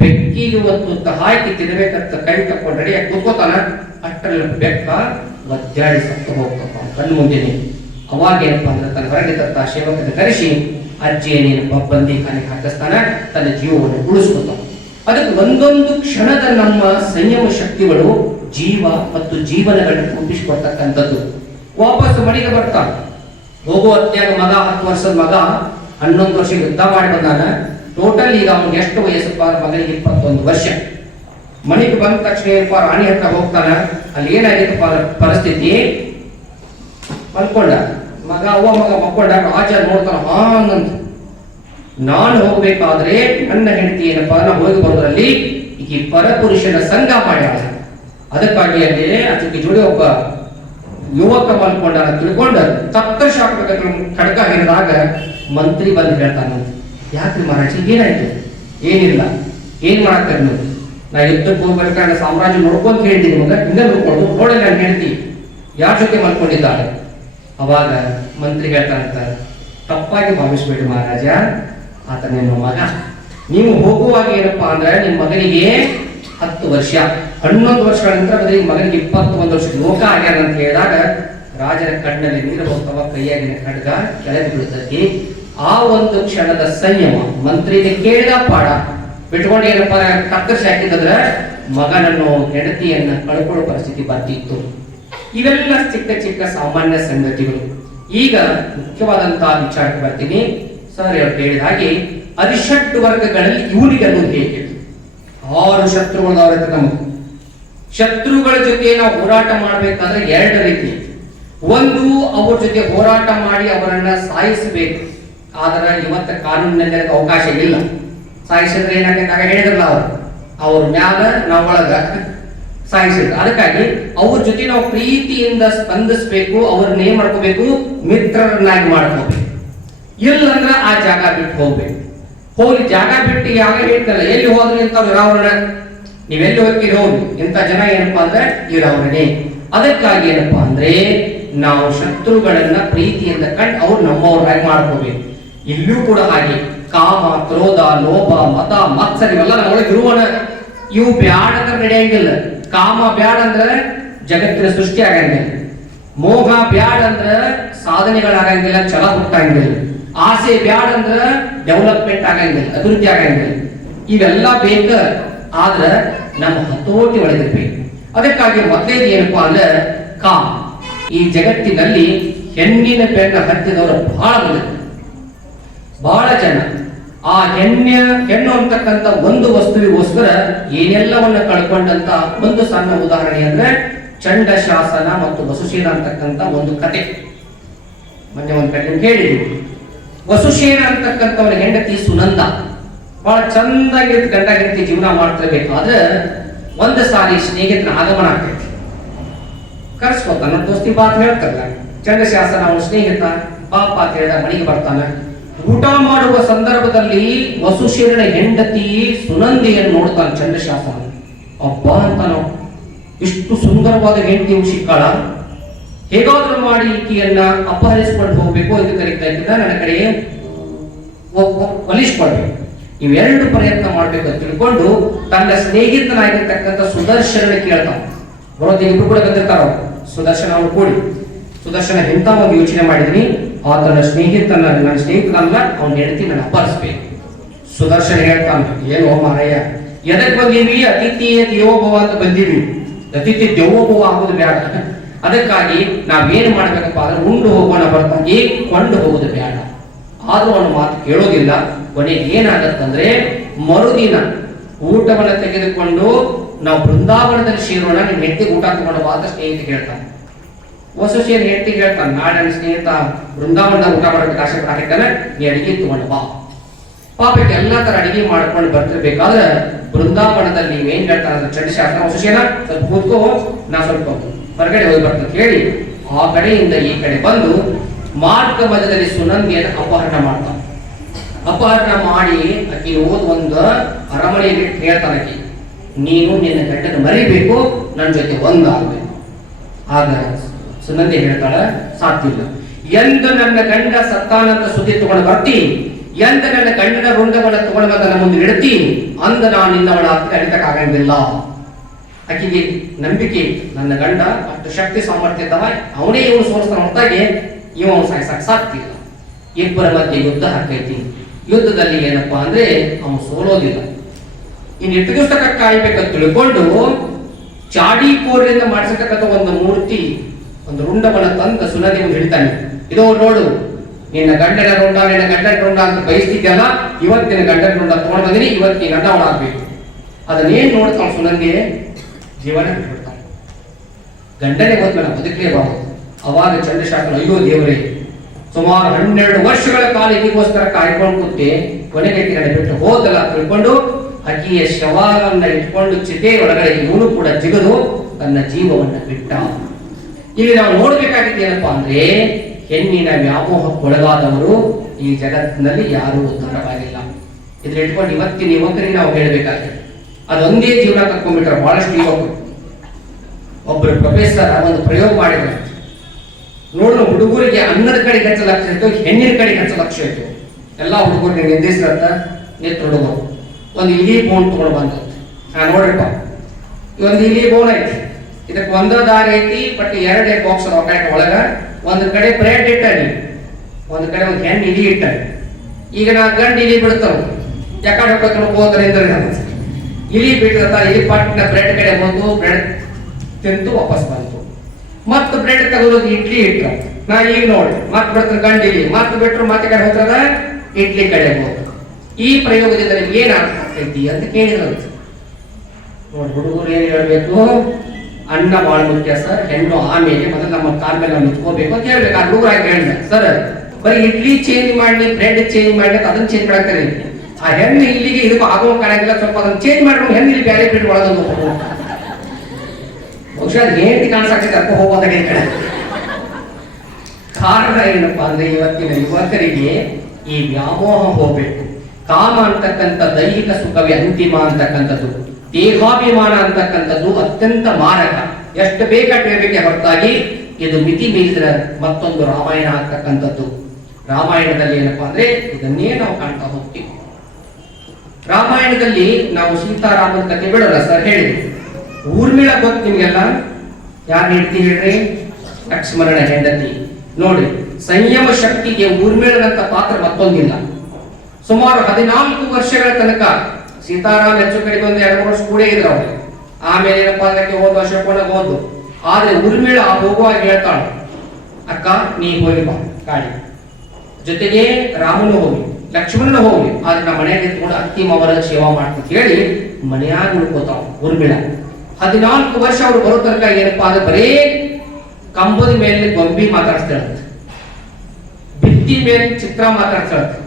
ಬೆಕ್ಕಿಗೆ ಒಂದು ಹಾಕಿ ತಿನ್ಬೇಕಂತ ಕೈ ತಕೊಂಡು ರೆಡಿಯಾಗಿ ಕೂತ್ಕೋತಾನ. ಅಷ್ಟರಲ್ಲಿ ಬೆಕ್ಕ ಒದ್ದಾಡಿ ಸತ್ತು ಹೋಗ್ತಪ್ಪ ಕಣ್ಣು ಮುಂದೆನೆ. ಅವಾಗ ಏನಪ್ಪಾ ಅಂದ್ರೆ ತನ್ನ ಹೊರಗೆ ತತ್ತ ಸೇವಕನ ಕರೆಸಿ ಅಜ್ಜಿಯನ್ನೇನಪ್ಪ ಬಂದಿ ಖಾನೆಗೆ ಹಾಕಿಸ್ತಾನ, ತನ್ನ ಜೀವವನ್ನು ಉಳಿಸ್ಕೊತಾನ. ಅದಕ್ಕೆ ಒಂದೊಂದು ಕ್ಷಣದ ನಮ್ಮ ಸಂಯಮ ಶಕ್ತಿಗಳು ಜೀವ ಮತ್ತು ಜೀವನಗಳನ್ನು ರೂಪಿಸಿಕೊಡ್ತಕ್ಕಂಥದ್ದು. ವಾಪಸ್ ಮನೆಗೆ ಬರ್ತಾನ, ಹೋಗೋ ಹೊತ್ನ್ಯಾಗ ಮಗ 10 ವರ್ಷದ ಮಗ 11 ವರ್ಷ ಯುದ್ಧ ಮಾಡಿ ಬಂದಾನ. ಟೋಟಲ್ ಈಗ ಅವ್ನಿಗೆ ಎಷ್ಟು ವಯಸ್ಸಪ್ಪ, ಮಗನಿಗೆ 21 ವರ್ಷ. ಮನೆಗೆ ಬಂದ ತಕ್ಷಣ ಏನಪ್ಪ ರಾಣಿ ಹತ್ರ ಹೋಗ್ತಾನ. ಅಲ್ಲಿ ಏನಾಗಿತ್ತಪ್ಪ ಪರಿಸ್ಥಿತಿ, ಮಲ್ಕೊಂಡ ಮಗ, ಅವ್ವ ಮಗ ಮಕ್ಕೊಂಡ. ರಾಜ ನೋಡ್ತಾನ, ಹಾ ನಂತ ನಾನು ಹೋಗ್ಬೇಕಾದ್ರೆ ನನ್ನ ಹೆಂಡತಿ ಏನಪ್ಪಾ ನಾ ಹೋಗಿ ಬರೋದ್ರಲ್ಲಿ ಈ ಪರಪುರುಷನ ಸಂಘ ಮಾಡ್ಯಾಳ. ಅದಕ್ಕಾಗಿ ಅಲ್ಲಿ ಅದಕ್ಕೆ ಜೋಡಿ ಒಬ್ಬ ಯುವಕ ಮಲ್ಕೊಂಡ ತಿಳ್ಕೊಂಡ ತಕ್ಕ ಶಾಖ ಖಡ್ಗ ಹಿಡಿದಾಗ ಮಂತ್ರಿ ಬಂದು ಹೇಳ್ತಾನ, ಯಾಕ್ರಿ ಮಹಾರಾಜಿ ಏನಾಯ್ತು? ಏನಿಲ್ಲ, ಏನ್ ಮಾಡಾಕ್ತಾರೆ ನೀವು? ನಾ ಯುದ್ಧಕ್ಕೆ ಹೋಗ್ಬೇಕಾದ್ರೆ ಸಾಮ್ರಾಜ್ಯ ನೋಡ್ಕೊಂತ ಹೇಳಿದ್ದೀನಿ, ಮಗ ಹಿಂಗ ನೋಡ್ಕೊಂಡು ನೋಡಿ ನಾನು ಹೇಳ್ತಿ ಯಾರ ಜೊತೆ ಮಲ್ಕೊಂಡಿದ್ದಾಳೆ. ಅವಾಗ ಮಂತ್ರಿ ಹೇಳ್ತಾನಂತ, ತಪ್ಪಾಗಿ ಭಾವಿಸ್ಬೇಡಿ ಮಹಾರಾಜ, ಆತ ನಿಮ್ಮ ಮಗ. ನೀವು ಹೋಗುವಾಗ ಏನಪ್ಪಾ ಅಂದ್ರೆ ನಿಮ್ಮ ಮಗನಿಗೆ 10 ವರ್ಷ, 11 ವರ್ಷಗಳ ನಂತರ ಬದಲಿಗೆ ಮಗನಿಗೆ 21 ವರ್ಷ ಲೋಕ ಆಗ್ಯಾರ ಅಂತ ಹೇಳಿದಾಗ ರಾಜನ ಕಣ್ಣಲ್ಲಿ ನೀರು ಹೋಗ್ತವ, ಕೈಯಾಗಿನ ಖಡ್ಗ ಕೆಳಗೆ ಬೀಳ್ತತಿ. ಆ ಒಂದು ಕ್ಷಣದ ಸಂಯಮ ಮಂತ್ರಿಗೆ ಕೇಳಿದ ಪಾಠ ಬಿಟ್ಕೊಂಡು ಏನಪ್ಪ ಕತ್ತರಿಸಿ ಹಾಕಿದ್ರೆ ಮಗನನ್ನು ಹೆಂಡತಿಯನ್ನ ಕಳ್ಕೊಳ್ಳೋ ಪರಿಸ್ಥಿತಿ ಬರ್ತಿತ್ತು. ಇವೆಲ್ಲ ಚಿಕ್ಕ ಚಿಕ್ಕ ಸಾಮಾನ್ಯ ಸಂಗತಿಗಳು. ಈಗ ಮುಖ್ಯವಾದಂತಹ ವಿಚಾರಕ್ಕೆ ಬರ್ತೀನಿ. ಸರ್ ಅವರು ಹೇಳಿದ ಹಾಗೆ ಅರಿಷಡ್ ವರ್ಗಗಳಲ್ಲಿ ಇವನಿಗೆ ಅನ್ನೋದು ಹೇಗೆ 6 ಶತ್ರುಗಳದವ್ರ ನಮಗೆ. ಶತ್ರುಗಳ ಜೊತೆ ನಾವು ಹೋರಾಟ ಮಾಡ್ಬೇಕಾದ್ರೆ 2 ರೀತಿ. ಒಂದು, ಅವ್ರ ಜೊತೆ ಹೋರಾಟ ಮಾಡಿ ಅವರನ್ನ ಸಾಯಿಸಬೇಕು. ಆದ್ರೆ ಇವತ್ತ ಕಾನೂನಿನಲ್ಲಿ ಅವಕಾಶ ಇಲ್ಲ. ಸಾಯಿಸಿದ್ರೆ ಏನಾಗಬೇಕಾಗ ಹೇಳಿದ್ರಲ್ಲ, ಅವ್ರ ಮ್ಯಾಲ ನಾವು ಒಳಗ ಸಾಯಿಸಿದ್ರು. ಅದಕ್ಕಾಗಿ ಅವ್ರ ಜೊತೆ ನಾವು ಪ್ರೀತಿಯಿಂದ ಸ್ಪಂದಿಸಬೇಕು, ಅವ್ರನ್ನ ಏನ್ ಮಾಡ್ಕೋಬೇಕು, ಮಿತ್ರರನ್ನಾಗಿ ಮಾಡ್ಕೋಬೇಕು. ಇಲ್ಲಂದ್ರ ಆ ಜಾಗ ಬಿಟ್ಟು ಹೋಗ್ಬೇಕು. ಹೋಗಿ ಜಾಗ ಬಿಟ್ಟು ಯಾವಾಗ ಹೇಳ್ತಲ್ಲ, ಎಲ್ಲಿ ಹೋದ್ರಿ ಅಂತ ಇರಾವರಣ, ನೀವೆಲ್ಲಿ ಹೋಗ್ತೀರಿ ಹೋಗಿ, ಇಂಥ ಜನ ಏನಪ್ಪಾ ಅಂದ್ರೆ ಇರಾವರಣೆ. ಅದಕ್ಕಾಗಿ ಏನಪ್ಪಾ ಅಂದ್ರೆ ನಾವು ಶತ್ರುಗಳನ್ನ ಪ್ರೀತಿಯಿಂದ ಕಂಡು ಅವ್ರು ನಮ್ಮವ್ರಾಗಿ ಮಾಡ್ಕೋಬೇಕು. ಇಲ್ಲೂ ಕೂಡ ಹಾಗೆ ಕಾಮ, ಕ್ರೋಧ, ಲೋಭ, ಮತ, ಮತ್ಸರ ಇವೆಲ್ಲ ನಮ್ಮೊಳಗೆ ಇರುವಣ. ಇವು ಬ್ಯಾಡ ಅಂದ್ರೆ ನಡೆಯಂಗಿಲ್ಲ. ಕಾಮ ಬ್ಯಾಡ ಅಂದ್ರೆ ಜಗತ್ತಿನ ಸೃಷ್ಟಿ ಆಗಂಗಿಲ್ಲ. ಮೋಹ ಬ್ಯಾಡ ಅಂದ್ರ ಸಾಧನೆಗಳಾಗಂಗಿಲ್ಲ, ಛಲ ಹುಟ್ಟಂಗಿಲ್ಲ. ಆಸೆ ಬ್ಯಾಡ ಅಂದ್ರ ಡೆವಲಪ್ಮೆಂಟ್ ಆಗಂಗಿಲ್ಲ, ಅಭಿವೃದ್ಧಿ ಆಗಂಗಿಲ್ಲ. ಇವೆಲ್ಲ ಬೇಕ, ಆದ್ರ ನಮ್ಮ ಹತೋಟಿ ಒಳಗಿರ್ಬೇಕು. ಅದಕ್ಕಾಗಿ ಮೊದಲೇದು ಏನಪ್ಪಾ ಅಂದ್ರೆ ಕಾಮ. ಈ ಜಗತ್ತಿನಲ್ಲಿ ಹೆಣ್ಣಿನ ಬೆನ್ನ ಹತ್ತಿದವರು ಬಹಳ ಜನ. ಆ ಹೆಣ್ಣು ಅಂತಕ್ಕಂಥ ಒಂದು ವಸ್ತುವಿಗೋಸ್ಕರ ಏನೆಲ್ಲವನ್ನ ಕಳ್ಕೊಂಡಂತ ಒಂದು ಸಣ್ಣ ಉದಾಹರಣೆ ಅಂದ್ರೆ ಚಂಡ ಶಾಸನ ಮತ್ತು ವಸುಸೇನ ಅಂತಕ್ಕಂಥ ಒಂದು ಕತೆ. ಮೊನ್ನೆ ಒಂದು ಕಡೆ ಹೇಳಿದ್ವಿ. ವಸುಸೇನ ಅಂತಕ್ಕಂಥವನ ಹೆಂಡತಿ ಸುನಂದ ಬಹಳ ಚಂದಾಗಿ ಗಂಡ ಹೆಂಡತಿ ಜೀವನ ಮಾಡ್ತಿರ್ಬೇಕಾದ್ರೆ ಒಂದು ಸಾರಿ ಸ್ನೇಹಿತನ ಆಗಮನ ಆಗ್ತೈತಿ. ಕರ್ಸ್ಕೊತಾನ, ದೋಸ್ತಿ ಬಾತ್ ಹೇಳ್ತಾರಲ್ಲ, ಚಂಡಶಾಸನ ಅವನ ಸ್ನೇಹಿತ ಪಾಪ ಅಂತ ಹೇಳಿದ ಮನೆಗೆ ಬರ್ತಾನ. ಊಟ ಮಾಡುವ ಸಂದರ್ಭದಲ್ಲಿ ವಸುಶೇರನ ಹೆಂಡತಿ ಸುನಂದಿಯನ್ನು ನೋಡ್ತಾನೆ ಚಂಡಶಾಸನ. ಅಬ್ಬಾ ಅಂತ ನಾವು ಇಷ್ಟು ಸುಂದರವಾದ ಹೆಂಡತಿ ಸಿಕ್ಕಾಳ, ಹೇಗಾದ್ರೂ ಮಾಡಿ ಈಕೆಯನ್ನ ಅಪಹರಿಸಿಕೊಂಡು ಹೋಗ್ಬೇಕು ಎಂದು ಕರೀತಾ ಇದ್ದ, ನನ್ನ ಕಡೆ ಒಲಿಸ್ಕೊಳ್ಬೇಕು. ಇವೆರಡು ಪ್ರಯತ್ನ ಮಾಡ್ಬೇಕು ಅಂತ ತಿಳ್ಕೊಂಡು ತನ್ನ ಸ್ನೇಹಿತನಾಗಿರ್ತಕ್ಕಂಥ ಸುದರ್ಶನ ಕೇಳ್ತಾವ. ಬರೋದು ಇಬ್ರು ಕೂಡ ಬಂದಿರ್ತಾರ. ಸುದರ್ಶನ ಅವ್ರು ಕೂಡಿ, ಸುದರ್ಶನ ಎಂತ ಒಂದು ಯೋಚನೆ ಮಾಡಿದ್ನಿ, ಆತನ ನನ್ನ ಸ್ನೇಹಿತನಲ್ಲ ಅವನ ಹೆಂಡತಿ ನನ್ನ ಅಪಹರಿಸ್ಬೇಕು. ಸುದರ್ಶನ ಹೇಳ್ತಾನೆ, ಏನು ಮಾರಯ್ಯ ಎದಕ್ ಬಂದೀವಿ? ಅತಿಥಿ ದೇವೋಭವ ಅಂತ ಬಂದೀವಿ. ಅತಿಥಿ ದೇವೋಭವ ಆಗೋದು ಬೇಡ. ಅದಕ್ಕಾಗಿ ನಾವೇನ್ ಮಾಡ್ಬೇಕಪ್ಪ ಅಂದ್ರೆ ಉಂಡು ಹೋಗೋಣ ಬರ್ತಾಗಿ ಕೊಂಡು ಹೋಗೋದು ಬೇಡ. ಆದ್ರೂ ಅವನ ಮಾತು ಕೇಳೋದಿಲ್ಲ. ಕೊನೆಗೆ ಏನಾಗತ್ತಂದ್ರೆ ಮರುದಿನ ಊಟವನ್ನ ತೆಗೆದುಕೊಂಡು ನಾವು ಬೃಂದಾವನದಲ್ಲಿ ಸೇರೋಣ, ನಿನ್ ಹೆಂಡತಿಗೆ ಊಟ ತಗೊಂಡು ಬಾ ಅಂತ ಸ್ನೇಹಿತ ಹೇಳ್ತಾನೆ. ಹೊಸಶೇನ್ ಹೆಂಡತಿಗೆ ಹೇಳ್ತಾನೆ, ನಾಳೆ ನನ್ನ ಸ್ನೇಹಿತ ಬೃಂದಾವನದಲ್ಲಿ ಊಟ ಮಾಡೋದಕ್ಕೆ ಆಸೆ ಪಟ್ಟಾಕಿದ್ದಾನೆ, ನೀ ಅಡಿಗೆ ತಗೊಂಡು ಬಾ. ಪಾಪಕ್ಕೆ ಎಲ್ಲಾ ತರ ಅಡಿಗೆ ಮಾಡ್ಕೊಂಡು ಬರ್ತಿರ್ಬೇಕಾದ್ರೆ ಬೃಂದಾವನದಲ್ಲಿ ನೀವೇನ್ ಹೇಳ್ತಾನೆ ಚಂಡಶಾಸ್ತ್ರ, ಹೊಸಶೇನ ಸ್ವಲ್ಪ ಕೂತ್ಕೋ, ನಾ ಸ್ವಲ್ಪ ಹೊರಗಡೆ ಹೋಗಿ ಬರ್ತಂತ ಹೇಳಿ ಆ ಕಡೆಯಿಂದ ಈ ಕಡೆ ಬಂದು ಮಾರ್ಗ ಮಧ್ಯದಲ್ಲಿ ಸುನಂದಿಯನ್ನು ಅಪಹರಣ ಮಾಡ್ತಾನೆ. ಅಪಹರಣ ಮಾಡಿ ಆಕಿ ಓದ್ ಒಂದು ಅರಮನೆಯಲ್ಲಿ ಹೇಳ್ತಾನೆ, ನೀನು ನಿನ್ನ ಗಂಡನ ಮರಿಬೇಕು, ನನ್ನ ಜೊತೆ ಒಂದಾಗಬೇಕು. ಆಗ ಸುನಂದಿ ಹೇಳ್ತಾಳ, ಸಾಧ್ಯವಿಲ್ಲ. ಎಂದು ನನ್ನ ಗಂಡ ಸತ್ತಾನಂತ ಸುದ್ದಿ ತಗೊಂಡು ಬರ್ತಿ, ಎಂದು ನನ್ನ ಗಂಡನ ರುಂಡವನ್ನು ತಗೊಂಡು ಬಂದ ನನ್ನ ಮುಂದೆ ಇಡ್ತಿ, ಅಂದ ನಾನು ನಿನ್ನವಳ ಕಡಿತಕ್ಕಾಗಂಗಿಲ್ಲ. ಆಕೆಗೆ ನಂಬಿಕೆ, ನನ್ನ ಗಂಡ ಅಷ್ಟು ಶಕ್ತಿ ಸಾಮರ್ಥ್ಯ ಇದ್ದವ, ಅವನೇ ಇವನು ಸೋಲಿಸ್ತಾನ ಹೊರತಾಗಿ ಇವ ಸಾಯ್ಸಕ್ ಸಾಕ್ತಿಲ್ಲ. ಇಬ್ಬರ ಮಧ್ಯೆ ಯುದ್ಧ ಹಾಕೈತಿ. ಯುದ್ಧದಲ್ಲಿ ಏನಪ್ಪಾ ಅಂದ್ರೆ ಅವನು ಸೋಲೋದಿಲ್ಲ. ಇನ್ನು ಎಷ್ಟು ದಿವಸ ಕಾಯ್ಬೇಕಂತ ತಿಳ್ಕೊಂಡು ಚಾಡಿಕೋರಿಂದ ಮಾಡಿಸತಕ್ಕಂಥ ಒಂದು ಮೂರ್ತಿ, ಒಂದು ರುಂಡವನ್ನ ತಂದ ಸುನದಿ ಮುಂದೆ ಹಿಡಿತಾನೆ. ಇದೋ ನೋಡು, ನಿನ್ನ ಗಂಡನ ರುಂಡ ಅಂತ ಬಯಸ್ತಿದ್ದಲ್ಲ, ಇವತ್ತಿನ ಗಂಡನ ರುಂಡ ತಗೊಂಡು ಬಂದಿನಿ, ಇವತ್ತಿನ ಗಂಡ ಅವಳಾಗ್ಬೇಕು. ಅದನ್ನೇನ್ ನೋಡ್ತಾಳ ಸುನಂದಿ? ಜೀವನ ಬಿಡ್ತಾಳೆ. ಗಂಡನೇ ಹೋದ್ಮೇಲೆ ಬದುಕಲೇಬಾರದು. ಅವಾಗ ಚಂದ್ರಶಾಸ್ತ್ರ, ಅಯ್ಯೋ ದೇವರೇ, ಸುಮಾರು 12 ವರ್ಷಗಳ ಕಾಲ ಇದಕ್ಕೋಸ್ಕರ ಕಾಯ್ಕೊಂಡು ಕೂತೆ, ಕೊನೆಗೆ ಬಿಟ್ಟು ಹೋದಲ್ಲ ತಿಳ್ಕೊಂಡು ಅಕ್ಕಿಯ ಶವವನ್ನ ಇಟ್ಕೊಂಡು ಚಿತೆ ಒಳಗಡೆ ಇವನು ಕೂಡ ಜಿಗದು ತನ್ನ ಜೀವವನ್ನ ಬಿಟ್ಟ. ಇಲ್ಲಿ ನಾವು ನೋಡ್ಬೇಕಾಗಿದ್ದು ಏನಪ್ಪಾ ಅಂದ್ರೆ, ಹೆಣ್ಣಿನ ವ್ಯಾಮೋಹಕ್ಕೊಳಗಾದವರು ಈ ಜಗತ್ತಿನಲ್ಲಿ ಯಾರೂ ಉದ್ಧಾರವಾಗಿಲ್ಲ. ಇದ್ರ ಇಟ್ಕೊಂಡು ಇವತ್ತಿನ ಯುವಕರಿಗೆ ನಾವು ಹೇಳ್ಬೇಕಾಗಿದೆ, ಅದೊಂದೇ ಜೀವನ ಕರ್ಕೊಂಡ್ಬಿಟ್ರೆ ಬಹಳಷ್ಟು ಯುವಕರು. ಒಬ್ಬರು ಪ್ರೊಫೆಸರ್ ಒಂದು ಪ್ರಯೋಗ ಮಾಡಿದ್ರು. ನೋಡೋಣ, ಹುಡುಗರಿಗೆ ಅನ್ನದ ಕಡೆಗೆ ಹೆಚ್ಚು ಲಕ್ಷ ಇತ್ತು, ಹೆಣ್ಣಿನ ಕಡೆಗೆ ಹೆಚ್ಚು ಲಕ್ಷ ಇತ್ತು. ಎಲ್ಲಾ ಹುಡುಗರು ನಿರ್ದೇಶಿಸತ್ತ ನಿಂತ ಹುಡುಗರು ಒಂದು ಇಲಿ ಬೋನ್ ತಗೊಂಡು ಬಂದ. ನೋಡ್ರಿಪ್ಪ, ಒಂದು ಇಲಿ ಬೋನ್ ಐತಿ, ಇದಕ್ಕೆ ಒಂದ ದಾರಿ ಐತಿ, ಬಟ್ 2 ಬಾಕ್ಸ್ ಒಳಗ ಒಂದು ಕಡೆ ಬ್ರೆಡ್ ಇಟ್ಟನಿ, ಒಂದು ಕಡೆ ಒಂದು ಹೆಣ್ಣು ಇಲಿ ಇಟ್ಟನಿ. ಈಗ ನಾ ಗಂಡು ಇಲಿ ಬಿಡ್ತಾವ, ಯಾಕಡೆ ಹೋದ್ರಿಂದ ಇಲಿ ಬಿಟ್ಟಿರತ್ತ, ಇಲಿ ಪಟ್ಟಿನ ಬ್ರೆಡ್ ಕಡೆ ಬಂದು ಬ್ರೆಡ್ ತಿಂದು ವಾಪಸ್ ಬಂತು. ಮತ್ತ ಬ್ರೆಡ್ ತಗೋದು ಇಡ್ಲಿ ಇಟ್ಟ. ನಾ ಈಗ ನೋಡಿ ಮತ್ ಬಿಡ್ತಾರೆ ಗಂಡು ಇಲಿ, ಮತ್ ಬಿಟ್ರು ಮತ್ತೆ ಕಡೆ ಹೋಗ್ತದ ಇಡ್ಲಿ ಕಡೆ ಹೋದ. ಈ ಪ್ರಯೋಗದಿಂದ ನಿಮ್ಗೆ ಏನ್ ಅರ್ಥ ಆಗ್ತೈತಿ ಅಂತ ಕೇಳಿದ್ರು. ನೋಡಿ, ಹುಡುಗರು ಏನ್ ಹೇಳ್ಬೇಕು, ಅನ್ನ ಬಹಳ ಮುಖ್ಯ ಸರ್, ಹೆಣ್ಣು ಆಮೇಲೆ ಮೊದಲು ನಮ್ಮ ಕಾಲ ಮೇಲೆ ನಾವು ನಿಂತ್ಕೋಬೇಕು ಅಂತ ಹೇಳ್ಬೇಕು. ಆ ಹುಡುಗರಾಗಿ ಹೇಳಿದ, ಸರ್ ಬರೀ ಇಡ್ಲಿ ಚೇಂಜ್ ಮಾಡಿ ಬ್ರೆಡ್ ಚೇಂಜ್ ಮಾಡಿ ಅದನ್ನ ಚೇಂಜ್ ಮಾಡಾಕ್ತಾರೆ. ಆ ಹೆಣ್ಣು ಇಲ್ಲಿಗೆ ಇದಕ್ಕೂ ಆಗೋ ಕಾಣಂಗಿಲ್ಲ, ಸ್ವಲ್ಪ ಅದನ್ನ ಚೇಂಜ್ ಮಾಡ್ಕೊಂಡು ಹೆಣ್ಣು ಇಲ್ಲಿ ಬ್ಯಾರೆ ಬಿಟ್ಟು ಒಳಗೊಂದು ಬಹುಶಃ ಅದು ಹೆಂಡತಿ ಕಾಣಿಸಾಕ್ತೈತೆ ಅರ್ಥ ಹೋಗೋದಾಗ ಈ ಕಡೆ. ಕಾರಣ ಏನಪ್ಪಾ ಅಂದ್ರೆ, ಇವತ್ತಿನ ಯುವಕರಿಗೆ ಈ ವ್ಯಾಮೋಹ ಹೋಗ್ಬೇಕು. ಕಾಮ ಅಂತಕ್ಕಂಥ ದೈಹಿಕ ಸುಖವೇ ಅಂತಿಮ ಅಂತಕ್ಕಂಥದ್ದು, ದೇಹಾಭಿಮಾನ ಅಂತಕ್ಕಂಥದ್ದು ಅತ್ಯಂತ ಮಾರಕ. ಎಷ್ಟು ಬೇಕಾಟಬೇಕೆ ಹೊರತಾಗಿ ಇದು ಮಿತಿ ಮೀರಿದ ಮತ್ತೊಂದು ರಾಮಾಯಣ ಆಗ್ತಕ್ಕಂಥದ್ದು. ರಾಮಾಯಣದಲ್ಲಿ ಏನಪ್ಪಾ ಅಂದ್ರೆ ಇದನ್ನೇ ನಾವು ಕಾಣ್ತಾ ಹೋಗ್ತೀವಿ. ರಾಮಾಯಣದಲ್ಲಿ ನಾವು ಸೀತಾರಾಮನ ಕಥೆ ಬಿಡೋಲ್ಲ ಸರ್, ಹೇಳಿದ್ವಿ. ಊರ್ಮಿಳ ಗೊತ್ತು ನಿಮ್ಗೆಲ್ಲ, ಯಾರು ಹೇಳ್ತಿ ಹೇಳ್ರಿ? ಲಕ್ಷ್ಮಣನ ಹೆಂಡತಿ. ನೋಡಿ, ಸಂಯಮ ಶಕ್ತಿಗೆ ಊರ್ಮಿಳನಂತ ಪಾತ್ರ ಮತ್ತೊಂದಿಲ್ಲ. ಸುಮಾರು 14 ವರ್ಷಗಳ ತನಕ ಸೀತಾರಾಮ್ ಹೆಚ್ಚು ಕಡೆಗೆ ಒಂದು 2-3 ವರ್ಷ ಕೂಡೇ ಇದ್ರು ಅವ್ರು. ಆಮೇಲೆ ಏನಪ್ಪಾ ಅದಕ್ಕೆ ಹೋದ ಅಶೋಕನಾಗ ಹೋದ್ರು. ಆದ್ರೆ ಊರ್ಮಿಳ ಹೋಗುವಾಗ ಹೇಳ್ತಾಳ, ಅಕ್ಕ ನೀ ಹೋಗಿ ಬಾ ಗಾಡಿ ಜೊತೆಗೆ, ರಾಮನು ಹೋಗಿ ಲಕ್ಷ್ಮಣನ ಹೋಗಿ, ಆದ್ರೆ ನಮ್ಮ ಮನೆಯಲ್ಲಿ ಕೂಡ ಅತ್ತಿ ಮಾವರ ಸೇವಾ ಮಾಡ್ತ ಹೇಳಿ ಮನೆಯಾಗ ಉಳ್ಕೋತಾವ ಊರ್ಮಿಳ. 14 ವರ್ಷ ಅವ್ರು ಬರೋ ತನಕ ಏನಪ್ಪಾ ಅಂದ್ರೆ ಬರೇ ಕಂಬದ ಮೇಲೆ ಗೊಂಬಿ ಮಾತಾಡ್ಸ್ತಾಳಂತೆ, ಭಿತ್ತಿ ಮೇಲೆ ಚಿತ್ರ ಮಾತಾಡ್ತಾಳಂತೆ,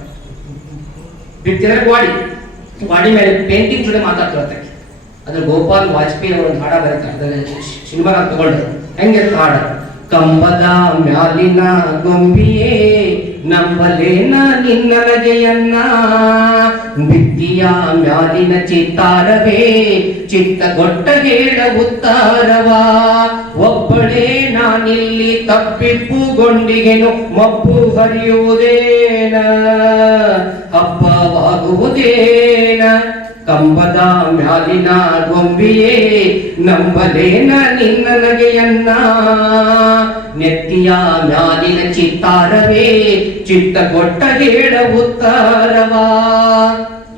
ಭಿತ್ತಿನ ಗಾಡಿ ಮೇಲೆ ಪೇಂಟಿಂಗ್ ಜೊತೆ ಮಾತಾಡ್ತಾಳಂತೆ. ಅದ್ರ ಗೋಪಾಲ್ ವಾಜಪೇಯಿ ಅವರು ಒಂದು ಹಾಡ ಬರೀತಾರೆ, ಅದನ್ನ ಸಿನಿಮಾಗ ತಗೊಂಡ್ರು. ಹೆಂಗಿರ್ತ ಹಾಡ? ಕಂಬದ ಮ್ಯಾಲಿನ ಗೊಂಬಿಯೇ ನಂಬಲೇನ ನಿನ್ನಲಗೆಯನ್ನ ಬಿತ್ತಿಯ ಮ್ಯಾಲಿನ ಚಿತ್ತಾರವೇ ಚಿತ್ತಗೊಟ್ಟ ಹೇಳ ಉತ್ತಾರವಾ ಒಬ್ಬಳೇ ನಾನಿಲ್ಲಿ ತಪ್ಪಿಪ್ಪುಗೊಂಡಿಗೆನು ಮಬ್ಬು ಹರಿಯುವುದೇನ ಹಬ್ಬವಾಗುವುದೇನ ಕಂಬದ ಮ್ಯಾಲಿನ ಗೊಂಬಿಯೇ ನಂಬಲೇನ ನಿನ್ನ ನಗೆಯನ್ನ ನೆತ್ತಿಯ ಮ್ಯಾಲಿನ ಚಿತ್ತಾರವೇ ಚಿತ್ತಗೊಟ್ಟ ಹೇಳ ಉತ್ತಾರವಾ.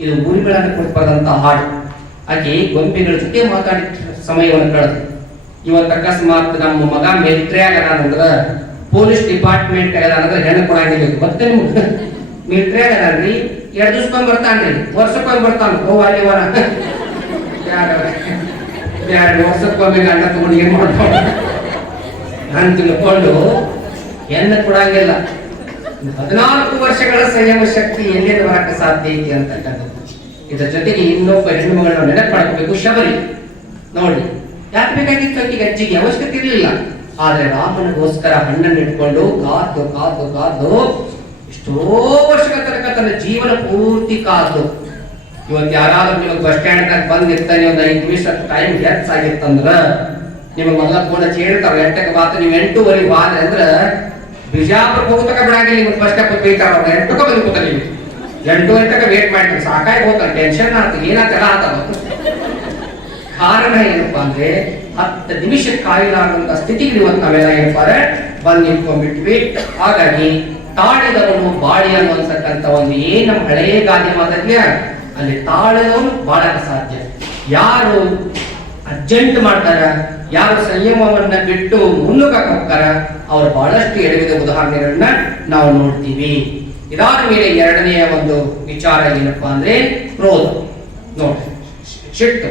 ಇದು ಊರುಗಳನ್ನು ಕೊಟ್ಬಾರ್ದಂತ ಹಾಡು. ಆಕೆ ಗೊಂಬೆಗಳ ಜೊತೆ ಮಾತಾಡಿದ ಸಮಯವನ್ನು ಕಳೆದು ಇವತ್ತು ಅಕಸ್ಮಾತ್ ನಮ್ಮ ಮಗ ಮಿಲಿಟರಿ ಆಗದ ಪೊಲೀಸ್ ಡಿಪಾರ್ಟ್ಮೆಂಟ್ ಆಗದ ಹೆಣ್ಣು ಕೊಡಂಗಿಲ್ಲ. ಮತ್ತೆ ಮಿಲಿಟರಿ ಆಗದ್ರಿ 2 ದಿವಸಕ್ಕೊಮ್ಮೆ ಬರ್ತಾನ್ರಿ, ವರ್ಷಕ್ಕೊಮ್ಮೆ ಬರ್ತಾನ. ಗೋವಾಲಿ ವಾರ 2 ವರ್ಷಕ್ಕೊಮ್ಮೆ ಗಂಡ ತಗೊಂಡು ಏನ್ ಮಾಡ್ತಾವ ನಾನು ತಿಳ್ಕೊಂಡು ಹೆಣ್ಣು ಕೊಡಂಗಿಲ್ಲ. 14 ವರ್ಷಗಳ ಸಂಯಮ ಶಕ್ತಿ ಎಲ್ಲಿಂದ ಬರಕ್ಕೆ ಸಾಧ್ಯ ಐತಿ ಅಂತಕ್ಕಂಥದ್ದು. ಇದರ ಜೊತೆಗೆ ಇನ್ನೊಬ್ಬ ಹೆಣ್ಣು ಮಗಳನ್ನ ನೆನಪು ಮಾಡ್ಕೋಬೇಕು, ಶಬರಿ. ನೋಡಿ, ಯಾಕೆ ಬೇಕಾಗಿತ್ತು ಆಕೆಗೆ ಅಜ್ಜಿಗೆ ಅವಶ್ಯಕತೆ ಇರಲಿಲ್ಲ. ಆದ್ರೆ ರಾಮನಿಗೋಸ್ಕರ ಹಣ್ಣನ್ನು ಇಟ್ಕೊಂಡು ಕಾದು ಕಾದು ಕಾದು ಎಷ್ಟೋ ವರ್ಷಗಳ ತನಕ ತನ್ನ ಜೀವನ ಪೂರ್ತಿ ಕಾದು. ಇವತ್ತು ಯಾರಾದ್ರೂ ನಿಮಗೆ ಬಸ್ ಸ್ಟ್ಯಾಂಡ್ ನಾಗ ಬಂದಿರ್ತಾನೆ, ಒಂದು 5 ನಿಮಿಷ ಟೈಮ್ ಹೆಚ್ಚಾಗಿತ್ತಂದ್ರ ನಿಮಗೆ ಮೊದಲ ಕೂಡ ಹೇಳ್ತಾವ 8ಕ್ಕೆ ಬಾತ, ನೀವು 8:15 ಬಾದ ಅಂದ್ರ ಬಿಜಾಪುರ ಹೋಗ್ತಕ ಬಿಡಂಗಿಲ್ಲ. ನಿಮ್ಗೆ ಬಸ್ ಸ್ಟಾಪ್ ಬೈತಾರ, 8ಕ್ಕೆ ಬಂದು ಕೂತ ನೀವು 8 ಗಂಟೆಗೆ ವೇಟ್ ಮಾಡ್ತೀವಿ. ಸಾಕಾಗಿ ಹೋಗ್ತಾನೆ, ಟೆನ್ಷನ್ ಆತ, ಏನಾಗ್ತಲ್ಲ ಆತವ. ಕಾರಣ ಏನಪ್ಪಾ ಅಂದ್ರೆ 10 ನಿಮಿಷ ಕಾಯಿಲಾರಂತ ಸ್ಥಿತಿಗೆ ಇವತ್ತು ನಾವೆಲ್ಲ ಏನಪ್ಪ ಬಂದು ನಿಂತ್ಕೊಂಡ್ಬಿಟ್ವಿ. ಹಾಗಾಗಿ ತಾಳಿದವನು ಬಾಳಿ ಅನ್ನುವಂತಕ್ಕಂಥ ಒಂದು ಏನ್ ನಮ್ಮ ಹಳೆಯ ಗಾದೆ ಮಾತಾಡ್ಲಿಯ ಅಲ್ಲಿ ತಾಳದವನು ಬಾಳಕ ಸಾಧ್ಯ. ಯಾರು ಅರ್ಜೆಂಟ್ ಮಾಡ್ತಾರ, ಯಾರು ಸಂಯಮವನ್ನ ಬಿಟ್ಟು ಮುನ್ನುಗ್ಗಕ್ಕೆ ಹೋಗ್ತಾರ, ಅವರು ಬಹಳಷ್ಟು ಎಡವಿದ ಉದಾಹರಣೆಗಳನ್ನ ನಾವು ನೋಡ್ತೀವಿ. ಇದಾದ ಮೇಲೆ ಎರಡನೆಯ ಒಂದು ವಿಚಾರ ಏನಪ್ಪಾ ಅಂದ್ರೆ ಕ್ರೋಧ. ನೋಡಿ, ಸಿಟ್ಟು.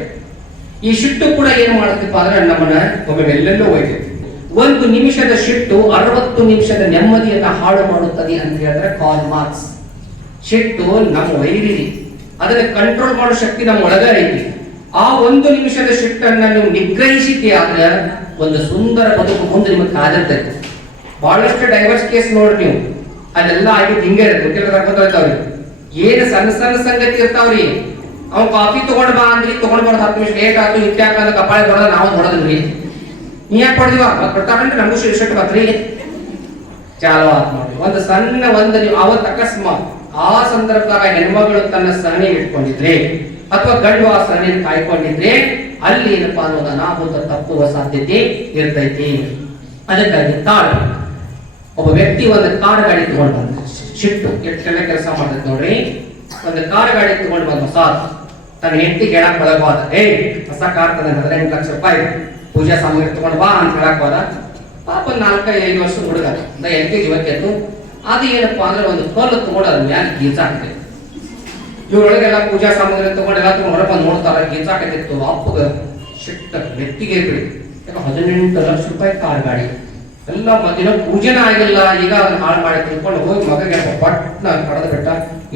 ಈ ಸಿಟ್ಟು ಕೂಡ ಏನ್ ಮಾಡುತ್ತಪ್ಪ ಅಂದ್ರೆ ನಮ್ಮನ್ನ ಒಮ್ಮೆ ಎಲ್ಲೆಲ್ಲೋ ಹೋಯ್ತೈತಿ. 1 ನಿಮಿಷದ ಸಿಟ್ಟು 60 ನಿಮಿಷದ ನೆಮ್ಮದಿಯನ್ನ ಹಾಳು ಮಾಡುತ್ತದೆ ಅಂತ ಹೇಳಿದ್ರೆ ಕಾರ್ಲ್ ಮಾರ್ಕ್ಸ್. ಸಿಟ್ಟು ನಮ್ಮ ವೈರಿದಿ, ಅದನ್ನ ಕಂಟ್ರೋಲ್ ಮಾಡೋ ಶಕ್ತಿ ನಮ್ಮ ಒಳಗ ಐತಿ. ಆ 1 ನಿಮಿಷದ ಸಿಟ್ಟನ್ನ ನೀವು ನಿಗ್ರಹಿಸಿದ್ದೆ ಆದ್ರೆ ಒಂದು ಸುಂದರ ಬದುಕು ಮುಂದೆ ನಿಮಗೆ ಕಾದಿರ್ತೈತಿ. ಬಹಳಷ್ಟು ಡೈವರ್ಸ್ ಕೇಸ್ ನೋಡ್ರಿ ನೀವು, ಅದೆಲ್ಲ ಆಗಿದ್ದು ಹಿಂಗೆ ಗೊತ್ತಿರ್ತಾವ್ರಿ. ಏನು ಸಣ್ಣ ಸಣ್ಣ ಸಂಗತಿ ಇರ್ತಾವ್ರಿ. ಅವ್ನು ಕಾಫಿ ತಗೊಂಡ್ ಬಾ ಅಂದ್ರಿ, ತಗೊಂಡ್ ಬರೋದು 10 ನಿಮಿಷ ಲೇಟ್ ಆಯ್ತು, ಇತ್ಯಾಕ ಅಂತ ಕಪಾಳಿ ಹೊಡೆದ ನಾವು ಹೊಡೆದ್ರಿ. ನೀ ಯಾಕೆ ಹೊಡೆದಿವ ಕೊಡ್ತಾರಂದ್ರೆ ನಮಗೂ ಶಿಟ್ಟು ಬತ್ರಿ ಚಾಲೋ ಆತ್ ನೋಡಿ. ಒಂದು ಸಣ್ಣ ಅವತ್ತು ಅಕಸ್ಮಾತ್ ಆ ಸಂದರ್ಭದಾಗ ಹೆಣ್ಮಗಳು ತನ್ನ ಸಹನೆ ಇಟ್ಕೊಂಡಿದ್ರೆ ಅಥವಾ ಗಂಡು ಆ ಸಹನೆ ಕಾಯ್ಕೊಂಡಿದ್ರೆ ಅಲ್ಲಿ ಏನಪ್ಪಾ ಅನ್ನೋದು ಅನಾಹುತ ತಪ್ಪುವ ಸಾಧ್ಯತೆ ಇರ್ತೈತಿ. ಅದಕ್ಕಾಗಿ ತಾಳು. ಒಬ್ಬ ವ್ಯಕ್ತಿ ಒಂದು ಕಾರ್ ಗಾಡಿ ತಗೊಂಡ್ ಬಂದ, ಶಿಟ್ಟು ಎಷ್ಟು ಕೆಲಸ ಮಾಡ್ತೈತಿ ನೋಡ್ರಿ. ಒಂದು ಕಾರ್ ಗಾಡಿ ತಗೊಂಡ್ ಬಂದ ಹೊಸ, ತನ್ನ ಹೆಂಡತಿ ಹೇಳಕ್ ಒಳಗೋದ, ಹೊಸ ಕಾರ್ ತಂದ 18 ಲಕ್ಷ ರೂಪಾಯಿ ಪೂಜಾ ಸಾಮಗ್ರಿ ತಗೊಂಡ್ ಬಾ ಅಂತ ಹೇಳಕ್ ಹೋದ. ಪಾಪ 4-5 ವರ್ಷದ ಹುಡುಗ LKG ಇವತ್ತೆತ್ತು. ಅದು ಏನಪ್ಪಾ ಅಂದ್ರೆ ಒಂದು ಕಲ್ಲು ತಗೊಂಡು ಅದ್ರ ಮ್ಯಾಲ ಗೀಚಾಕೈತಿ. ಇವ್ರೊಳಗೆಲ್ಲ ಪೂಜಾ ಸಾಮಗ್ರಿ ತಗೊಂಡು ಎಲ್ಲ ತಗೊಂಡು ಹೊರಗೆ ಬಂದು ನೋಡ್ತಾರ, ಗೀಚಾಕೈತಿತ್ತು. ಅಪ್ಪಗ ಶಿಟ್ಟ ನೆತ್ತಿಗೆ ಬಿಡಿ. 18 ಲಕ್ಷ ರೂಪಾಯಿ ಕಾರ್ ಗಾಡಿ ಎಲ್ಲ ಮಧ್ಯಾಹ್ನ ಪೂಜೆನ ಆಗಿಲ್ಲ, ಈಗ ಅದನ್ನ ಹಾಳು ಮಾಡಿ ತಿಳ್ಕೊಂಡು ಹೋಗಿ ಮಗಗೆ ಪಟ್ನ ಕಡದ ಬಿಟ್ಟ.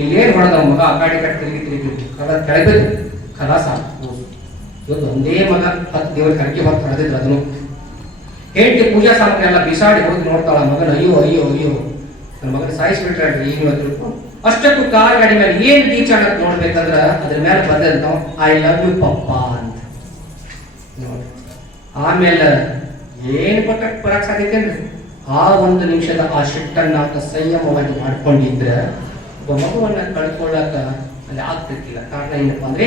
ಇಲ್ಲೇನ್ ಹೊಡೆದ ಮಗ ಆ ಗಾಡಿ ಕಟ್ಟಿ ತಿರುಗಿ ಕದ ಕೆಳಬೇಕು ಕಲಾಸ. ಇವತ್ತು ಒಂದೇ ಮಗ 10 ದೇವ್ರ ಕರ್ಕಿ ಹೊತ್ತು ಹೊಡೆದಿದ್ರು. ಅದನ್ನು ಹೆಂಡತಿ ಪೂಜಾ ಸಾಮಗ್ರಿ ಎಲ್ಲ ಬಿಸಾಡಿ ಹೋಗಿ ನೋಡ್ತಾಳ ಮಗನ, ಅಯ್ಯೋ ಅಯ್ಯೋ ಅಯ್ಯೋ ನನ್ನ ಮಗನ ಸಾಯಿಸ್ಬಿಟ್ರಿ ಈಗ ತಿಳ್ಕೊ. ಅಷ್ಟಕ್ಕೂ ಕಾರ್ ಗಾಡಿ ಮೇಲೆ ಏನ್ ರೀಚ್ ಆಗತ್ ನೋಡ್ಬೇಕಂದ್ರ ಅದ್ರ ಮೇಲೆ ಬಂದ ಐ ಲವ್ ಯು ಪಪ್ಪ ಅಂತ ನೋಡಿ. ಆಮೇಲೆ ಏನ್ ಬರಕ್ ಸಾಧ್ಯತೆನ್ರಿ? ಆ 1 ನಿಮಿಷದ ಆ ಶಿಟ್ಟನ್ನ ಸಂಯಮವಾಗಿ ಮಾಡ್ಕೊಂಡಿದ್ರೆ ಒಬ್ಬ ಮಗುವನ್ನ ಕಳ್ಕೊಳ್ಳಕ ಅಲ್ಲಿ ಆಗ್ತಿರ್ತಿಲ್ಲ. ಕಾರಣ ಏನಪ್ಪಾ ಅಂದ್ರೆ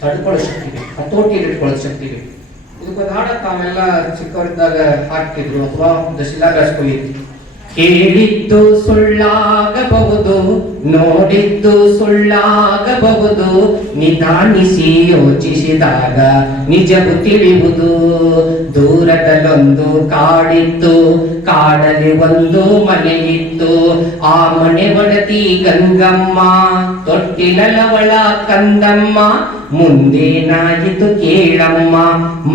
ತಡ್ಕೊಳ್ಳೋ ಶಕ್ತಿ ಬೇಕು, ಹತೋಟಿಯಲ್ಲಿ ಇಟ್ಕೊಳ್ಳೋ ಶಕ್ತಿ ಬೇಕು. ಇದಕ್ಕೊಂದು ಹಾಡ ತಾವೆಲ್ಲ ಚಿಕ್ಕವರಿದ್ದಾಗ ಹಾಕ್ತಿದ್ರು ಅಥವಾ ಶಿಲಾಗಾಸ್ಕೊಯ್ತಿದ್ರು. ಕೇಳಿದ್ದು ಸುಳ್ಳಾಗಬಹುದು, ನೋಡಿದ್ದು ಸುಳ್ಳಾಗಬಹುದು, ನಿಧಾನಿಸಿ ಯೋಚಿಸಿದಾಗ ನಿಜವು ತಿಳಿಯುವುದು. ದೂರದಲ್ಲೊಂದು ಕಾಡಿತ್ತು, ಕಾಡಲ್ಲಿ ಒಂದು ಮನೆಯಿತ್ತು, ಆ ಮನೆ ಒಡತಿ ಗಂಗಮ್ಮ, ತೊಟ್ಟಿಲವಳ ಕಂದಮ್ಮ, ಮುಂದೇನಾಯಿತು ಕೇಳಮ್ಮ.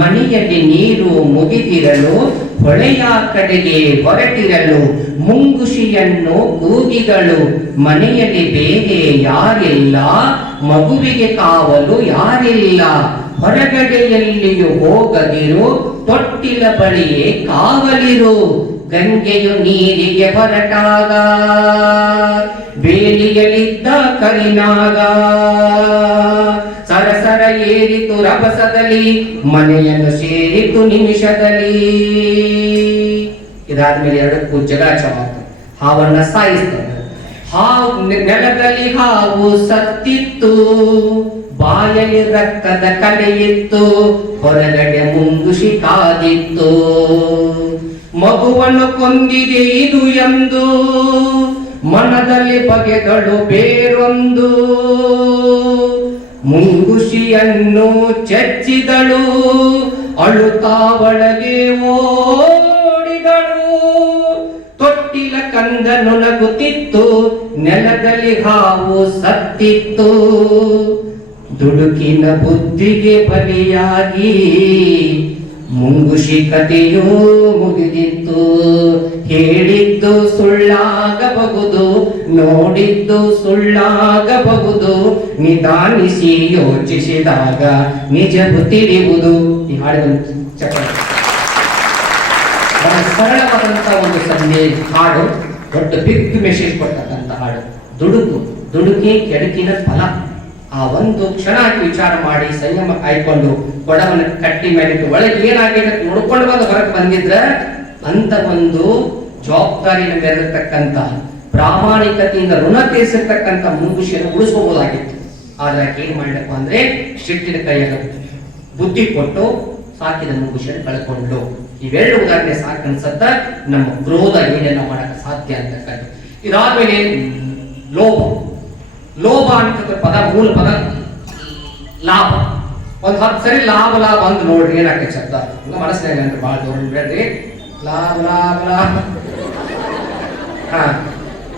ಮನೆಯಲ್ಲಿ ನೀರು ಮುಗಿದಿರಲು, ಹೊಳೆಯ ಕಡೆಗೆ ಹೊರಟಿರಲು, ಮುಂಗುಷಿಯನ್ನು ಕೂಗಿದಳು. ಮನೆಯಲ್ಲಿ ಬೇರೆ ಯಾರಿಲ್ಲ, ಮಗುವಿಗೆ ಕಾವಲು ಯಾರಿಲ್ಲ. ಹೊರಗಡೆಯಲ್ಲಿಯೂ ಹೋಗದಿರು, ತೊಟ್ಟಿಲ ಬಳಿಯೇ ಕಾವಲಿರು. ಗಂಗೆಯು ನೀರಿಗೆ ಹೊರಟಾಗ ಬೇಲಿಯಲ್ಲಿದ್ದ ಕರಿನಾಗ ಸರಸರ ಏರಿತು ರಭಸದಲ್ಲಿ ಮನೆಯನ್ನು ಸೇರಿತು ನಿಮಿಷದಲ್ಲಿ. ಇದಾದ್ಮೇಲೆ ಎರಡಕ್ಕೂ ಜಗಾಚವಾತು. ಹಾವನ್ನ ಸಾಯಿಸ್ತದೆ. ಹಾವು ನೆಲದಲ್ಲಿ ಹಾವು ಸತ್ತಿತ್ತು, ಬಾಯಲ್ಲಿ ರಕ್ತದ ಕಲೆಯಿತ್ತು, ಹೊರಗಡೆ ಮುಂಗುಷಿ ಕಾದಿತ್ತು. ಮಗುವನ್ನು ಕೊಂದಿದೆ ಇದು ಎಂದು ಮನದಲ್ಲಿ ಬಗೆದಳು ಬೇರೊಂದು. ಮುಂಗುಷಿಯನ್ನು ಚಚ್ಚಿದಳು, ಅಳುತ್ತಾ ಒಳಗೆ ಓಡಿದಳು. ತೊಟ್ಟಿಲ ಕಂದನು ನಗುತ್ತಿತ್ತು, ನೆಲದಲ್ಲಿ ಹಾವು ಸತ್ತಿತ್ತು. ದುಡುಕಿನ ಬುದ್ಧಿಗೆ ಬಲಿಯಾಗಿ ಮುಂಗುಷಿ ಕಥೆಯೂ ಮುಗಿದಿತ್ತು. ಹೇಳಿದ್ದು ಸುಳ್ಳಾಗಬಹುದು, ನೋಡಿದ್ದು ಸುಳ್ಳಾಗಬಹುದು, ನಿಧಾನಿಸಿ ಯೋಚಿಸಿದಾಗ ನಿಜವು ತಿಳಿಯುವುದು. ಈ ಹಾಡಿನ ಚಕ್ರ ಸರಳವಾದಂತಹ ಒಂದು ಸಂದೇಶ ಹಾಡು, ದೊಡ್ಡ ಬಿಗ್ ಮೆಸೇಜ್ ಕೊಡ್ತಕ್ಕಂಥ ಹಾಡು. ದುಡುಕಿ ಕೆಡುಕಿನ ಫಲ. ಆ ಒಂದು ಕ್ಷಣ ವಿಚಾರ ಮಾಡಿ ಸಂಯಮ ಕಾಯ್ಕೊಂಡು ಕೊಡವನ್ನು ಕಟ್ಟಿ ಮೇಲೆ ಒಳಗೆ ಏನಾಗಿದೆ ನೋಡ್ಕೊಂಡು ಬಂದು ಹೊರಗೆ ಬಂದಿದ್ರ ಅಂತ ಒಂದು ಜವಾಬ್ದಾರಿಯನ್ನು ಮೆರೆದಿರ್ತಕ್ಕಂಥ ಪ್ರಾಮಾಣಿಕತೆಯಿಂದ ಋಣ ತೀರಿಸಿರ್ತಕ್ಕಂಥ ಮುಂಗುಷಿಯನ್ನು ಉಳಿಸಬಹುದಾಗಿತ್ತು. ಆದ್ರೆ ಏನ್ ಮಾಡ್ಲಪ್ಪ ಅಂದ್ರೆ ಸಿಟ್ಟಿನ ಕೈಯಾಗ ಬುದ್ಧಿ ಕೊಟ್ಟು ಸಾಕಿದ ಮುಂಗುಷಿಯನ್ನು ಕಳ್ಕೊಂಡು. ಇವೆರಡು ಉದಾಹರಣೆ ಸಾಕನ್ಸತ್ತ ನಮ್ಮ ಕ್ರೋಧ ಏನೆಲ್ಲ ಮಾಡಕ್ಕೆ ಸಾಧ್ಯ ಅಂತಕ್ಕಂಥ. ಇದಾದ್ಮೇಲೆ ಲೋಭ ಅಂತ ಪದ, ಮೂಲ ಪದ ಲಾಭ. ಒಂದ್ 10 ಸರಿ ಲಾಭ ಅಂದ್ ನೋಡ್ರಿ ಏನಾಗ್ತದೆ ಶಬ್ದ ಮನಸ್ಸಿನಾಗ ಅಂದ್ರೆ ಬಹಳ ಜೋರ ಬೇಡ್ರಿ. ಲಾಭ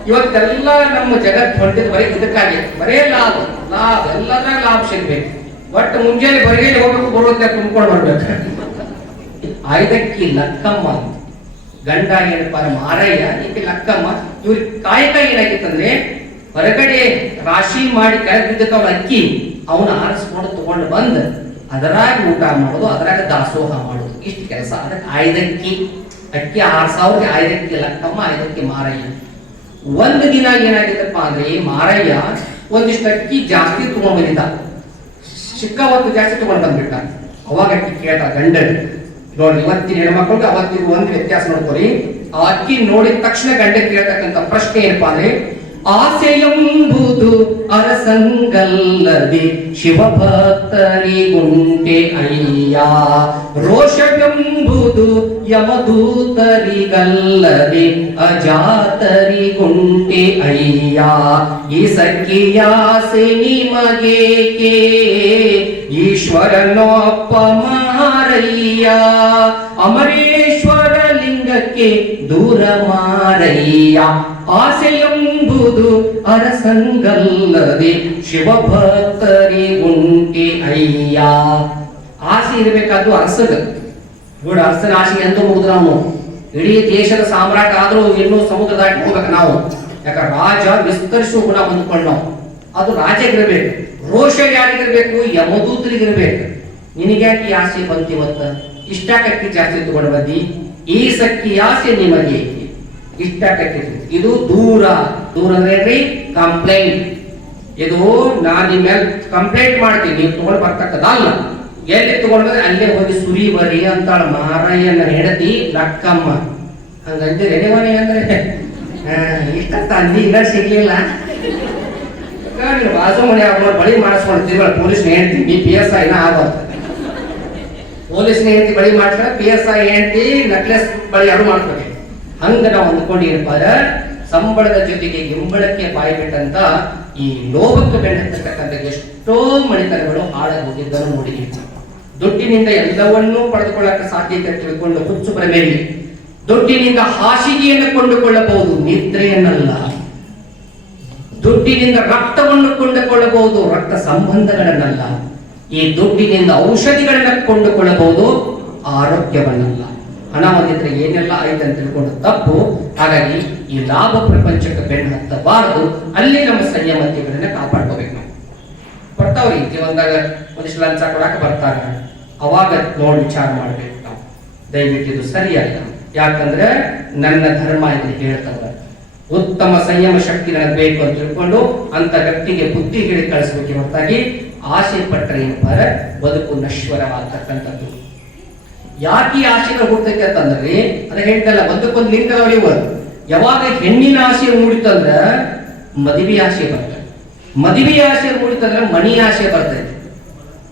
ಇವತ್ತೆಲ್ಲ ನಮ್ಮ ಜಗತ್ ಹೊಂಟಿದ್ ಬರೀ ಇದಕ್ಕಾಗಿ, ಬರೇ ಲಾಭ ಎಲ್ಲದ್ರಾಗ ಲಾಭ ಸಿಗ್ಬೇಕು. ಒಟ್ಟು ಮುಂಜಾನೆ ಬರಿಗೇಲಿ ಹೋಗ್ಬೇಕು, ಬರೋದ ತುಂಬ್ಕೊಂಡು ಬರ್ಬೇಕು. ಆಯ್ದಕ್ಕಿ ಲಕ್ಕಮ್ಮ ಗಂಡ ಏನಪ್ಪ ಮಾರಯ್ಯ, ಈಕೆ ಲಕ್ಕಮ್ಮ. ಇವ್ರ ಕಾಯಕ ಏನಾಗಿತ್ತಂದ್ರೆ ಹೊರಗಡೆ ರಾಶಿ ಮಾಡಿ ಕೆಳಗೆ ಬಿದ್ದಕ್ಕವ ಅಕ್ಕಿ ಅವನ ಆರಿಸ್ಕೊಂಡು ತಗೊಂಡು ಬಂದ್ ಅದರಾಗ ಊಟ ಮಾಡೋದು, ಅದರಾಗ ದಾಸೋಹ ಮಾಡೋದು, ಇಷ್ಟು ಕೆಲಸ. ಅದಕ್ಕೆ ಆಯ್ದಕ್ಕಿ ಅಕ್ಕಿ 6,000 ಆಯ್ದಕ್ಕಿ ಲಕ್ಕಮ್ಮ, ಆಯ್ದಕ್ಕಿ ಮಾರಯ್ಯ. ಒಂದು ದಿನ ಏನಾಗಿತ್ತಪ್ಪ ಅಂದ್ರೆ ಮಾರಯ್ಯ ಒಂದಿಷ್ಟು ಅಕ್ಕಿ ಜಾಸ್ತಿ ತಗೊಂಡ್ ಬಂದಿದ್ದ, ಚಿಕ್ಕವತ್ತು ಜಾಸ್ತಿ ತಗೊಂಡ್ ಬಂದ್ಬಿಟ್ಟ. ಅವಾಗ ಅಕ್ಕಿ ಕೇಳ್ದ ಗಂಡ, ನೋಡಿ ಇವತ್ತಿನ ಹೆಣ್ಮಕ್ಳಿಗೆ ಅವತ್ತಿನ ಒಂದು ವ್ಯತ್ಯಾಸ ನೋಡ್ಕೊರಿ. ಆ ಅಕ್ಕಿ ನೋಡಿದ ತಕ್ಷಣ ಗಂಡ ಕೇಳ್ತಕ್ಕಂಥ ಪ್ರಶ್ನೆ ಏನಪ್ಪಾ ಅಂದ್ರೆ, ಆಸೆಯೆಂಬುದು ಅರಸಂಗಲ್ಲದೆ ಶಿವಭಕ್ತರಿಗುಂಟೆ ಅಯ್ಯ, ರೋಷವೆಂಬುದು ಯಮದೂತರಿಗಲ್ಲದೆ ಅಜಾತರಿಗುಂಟೆ ಅಯ್ಯ. ಈ ಸಖಿಯಾಸೆ ನಿಮಗೇಕೆ ಈಶ್ವರನೊಪ್ಪ ಮಾರಯ್ಯ, ಅಮರೇಶ್ವರ ಲಿಂಗಕ್ಕೆ ದೂರ ಮಾರಯ್ಯ. ಆಸೆಯೆಂಬುದು ಅರಸಂಗಲ್ಲದೆ ಶಿವಭಕ್ತರಿಗುಂಟೆ ಅಯ್ಯ. ಆಸೆ ಇರಬೇಕಾದ್ದು ಅರಸಗ. ನೋಡಿ ಅರಸನ ಆಸೆಗೆ ಅಂತ ಹೋಗುದು ನಾವು. ಇಡೀ ದೇಶದ ಸಾಮ್ರಾಟ ಆದ್ರೂ ಇನ್ನೂ ಸಮುದ್ರ ದಾಟಿ ಹೋಗ್ಬೇಕು ನಾವು. ಯಾಕಂದ್ರೆ ರಾಜ ವಿಸ್ತರಿಸುವ ಗುಣ ಹೊಂದ್ಕೊಂಡು ನಾವು. ಅದು ರಾಜಗಿರ್ಬೇಕು. ರೋಷ ಯಾರಿಗಿರ್ಬೇಕು? ಯಮದೂತರಿಗಿರ್ಬೇಕು. ನಿನಗ್ಯಾಕೆ ಈ ಆಸೆ ಬಂತಿವತ್ತ? ಇಷ್ಟಕ್ಕೆ ಜಾಸ್ತಿ ತಗೊಂಡು ಬಂದಿ. ಈ ಸಕ್ಕಿ ಆಸೆ ನಿಮಗೆ ಇಷ್ಟಕ್ಕೆ. ಇದು ದೂರ ಅಂದ್ರೆ ಕಂಪ್ಲೇಂಟ್. ಇದು ನಾನು ನಿಮ್ಮ ಮೇಲೆ ಕಂಪ್ಲೇಂಟ್ ಮಾಡ್ತೀನಿ, ನೀವು ತಗೊಂಡು ಬರ್ತಕ್ಕದಲ್ಲ. ಎಲ್ಲಿ ತಗೊಂಡ್ ಬಂದ್ರೆ ಅಲ್ಲೇ ಹೋಗಿ ಸುರಿ ಬರಿ ಅಂತಾಳ ಮಾರಯ್ಯನ ಹೆಂಡತಿ ಲಕ್ಕಮ್ಮ. ಹಂಗಂದ್ರೆ ಎನೆವನೇ ಅಂದ್ರೆ ಇಷ್ಟ ತಂದಿ ಇಲ್ಲ ಸಿಗ್ಲಿಲ್ಲ. ಬಾಜು ಮನೆ ಅವ್ರ ಬಳಿ ಮಾಡಿಸ್ಕೊಳ್ತೀವಿ. ಪೊಲೀಸ್ ಹೇಳ್ತೀನಿ PSI ಆಗೋದು. ಪೊಲೀಸ್ ಹೆಂಡತಿ ಬಳಿ ಮಾಡ್ತಾರೆ, PSI ಹೆಂಡತಿ ನಕ್ಲೆಸ್ ಬಳಿ ಯಾರು ಮಾಡ್ತಾರೆ. ಹಂಗ ನಾವು ಅಂದ್ಕೊಂಡಿರ್ಪಾರ ಸಂಬಳದ ಜೊತೆಗೆ ಗಿಂಬಳಕ್ಕೆ ಬಾಯಿ ಬಿಟ್ಟಂತ ಈ ಲೋಭಕ್ಕೆ ಬೆನ್ನತ್ತಕ್ಕಂಥ ಎಷ್ಟೋ ಮಣಿತನಗಳು ಹಾಳಾಗಿ ಹೋಗಿದ್ದನ್ನು ನೋಡಿದ್ದೀವಿ. ದುಡ್ಡಿನಿಂದ ಎಲ್ಲವನ್ನೂ ಪಡೆದುಕೊಳ್ಳಕ್ಕೆ ಸಾಧ್ಯತೆ ತಿಳ್ಕೊಂಡು ಹುಚ್ಚು ಪ್ರಮೇಲಿ. ದುಡ್ಡಿನಿಂದ ಹಾಸಿಗೆಯನ್ನು ಕೊಂಡುಕೊಳ್ಳಬಹುದು, ನಿದ್ರೆಯನ್ನಲ್ಲ. ದುಡ್ಡಿನಿಂದ ರಕ್ತವನ್ನು ಕೊಂಡುಕೊಳ್ಳಬಹುದು, ರಕ್ತ ಸಂಬಂಧಗಳನ್ನಲ್ಲ. ಈ ದುಡ್ಡಿನಿಂದ ಔಷಧಿಗಳನ್ನ ಕೊಂಡುಕೊಳ್ಳಬಹುದು, ಆರೋಗ್ಯವನ್ನಲ್ಲ. ಹಣ ಹೊಂದಿದ್ರೆ ಏನೆಲ್ಲ ಆಯ್ತು ಅಂತ ತಿಳ್ಕೊಂಡು ತಪ್ಪು. ಹಾಗಾಗಿ ಈ ಲಾಭ ಪ್ರಪಂಚಕ್ಕೆ ಬೆನ್ನು ಹತ್ತಬಾರದು. ಅಲ್ಲಿ ನಮ್ಮ ಸಂಯಮತೆಗಳನ್ನ ಕಾಪಾಡ್ಕೋಬೇಕು. ನಾವು ಬರ್ತಾವ್ರಿ ಜೀವನದಾಗ ಒಂದಿಷ್ಟು ಲಂಚ ಕೊಡಾಕ ಬರ್ತಾರ, ಅವಾಗ ನೋಡಿ ವಿಚಾರ ಮಾಡ್ಬೇಕು ನಾವು. ದಯವಿಟ್ಟು ಇದು ಸರಿಯಲ್ಲ. ಯಾಕಂದ್ರೆ ನನ್ನ ಧರ್ಮ ಇಲ್ಲಿ ಹೇಳ್ತದ. ಉತ್ತಮ ಸಂಯಮ ಶಕ್ತಿ ನನಗೆ ಬೇಕು ಅಂತ ತಿಳ್ಕೊಂಡು ಅಂತ ವ್ಯಕ್ತಿಗೆ ಬುದ್ಧಿ ಹೇಳಿ ಕಳಿಸ್ಬೇಕು ಹೊರತಾಗಿ ಆಸೆ ಪಟ್ಟರೆ ಏನಪ್ಪಾರ ಬದುಕು ನಶ್ವರವಾಗ್ತಕ್ಕಂಥದ್ದು. ಯಾಕೆ ಈ ಆಸೆಗಳು ಹುಡ್ತೈತೆ ಅಂತಂದ್ರೆ ಅದ ಹೇಳ್ತಲ್ಲ, ಒಂದಕ್ಕೊಂದು ಲಿಂಗ ಇವ. ಯಾವಾಗ ಹೆಣ್ಣಿನ ಆಸೆ ಮೂಡಿತಂದ್ರ ಮದುವೆ ಆಸೆ ಬರ್ತದೆ, ಮದುವೆ ಆಸೆ ಮೂಡಿತಂದ್ರ ಮನಿ ಆಸೆ ಬರ್ತೈತಿ.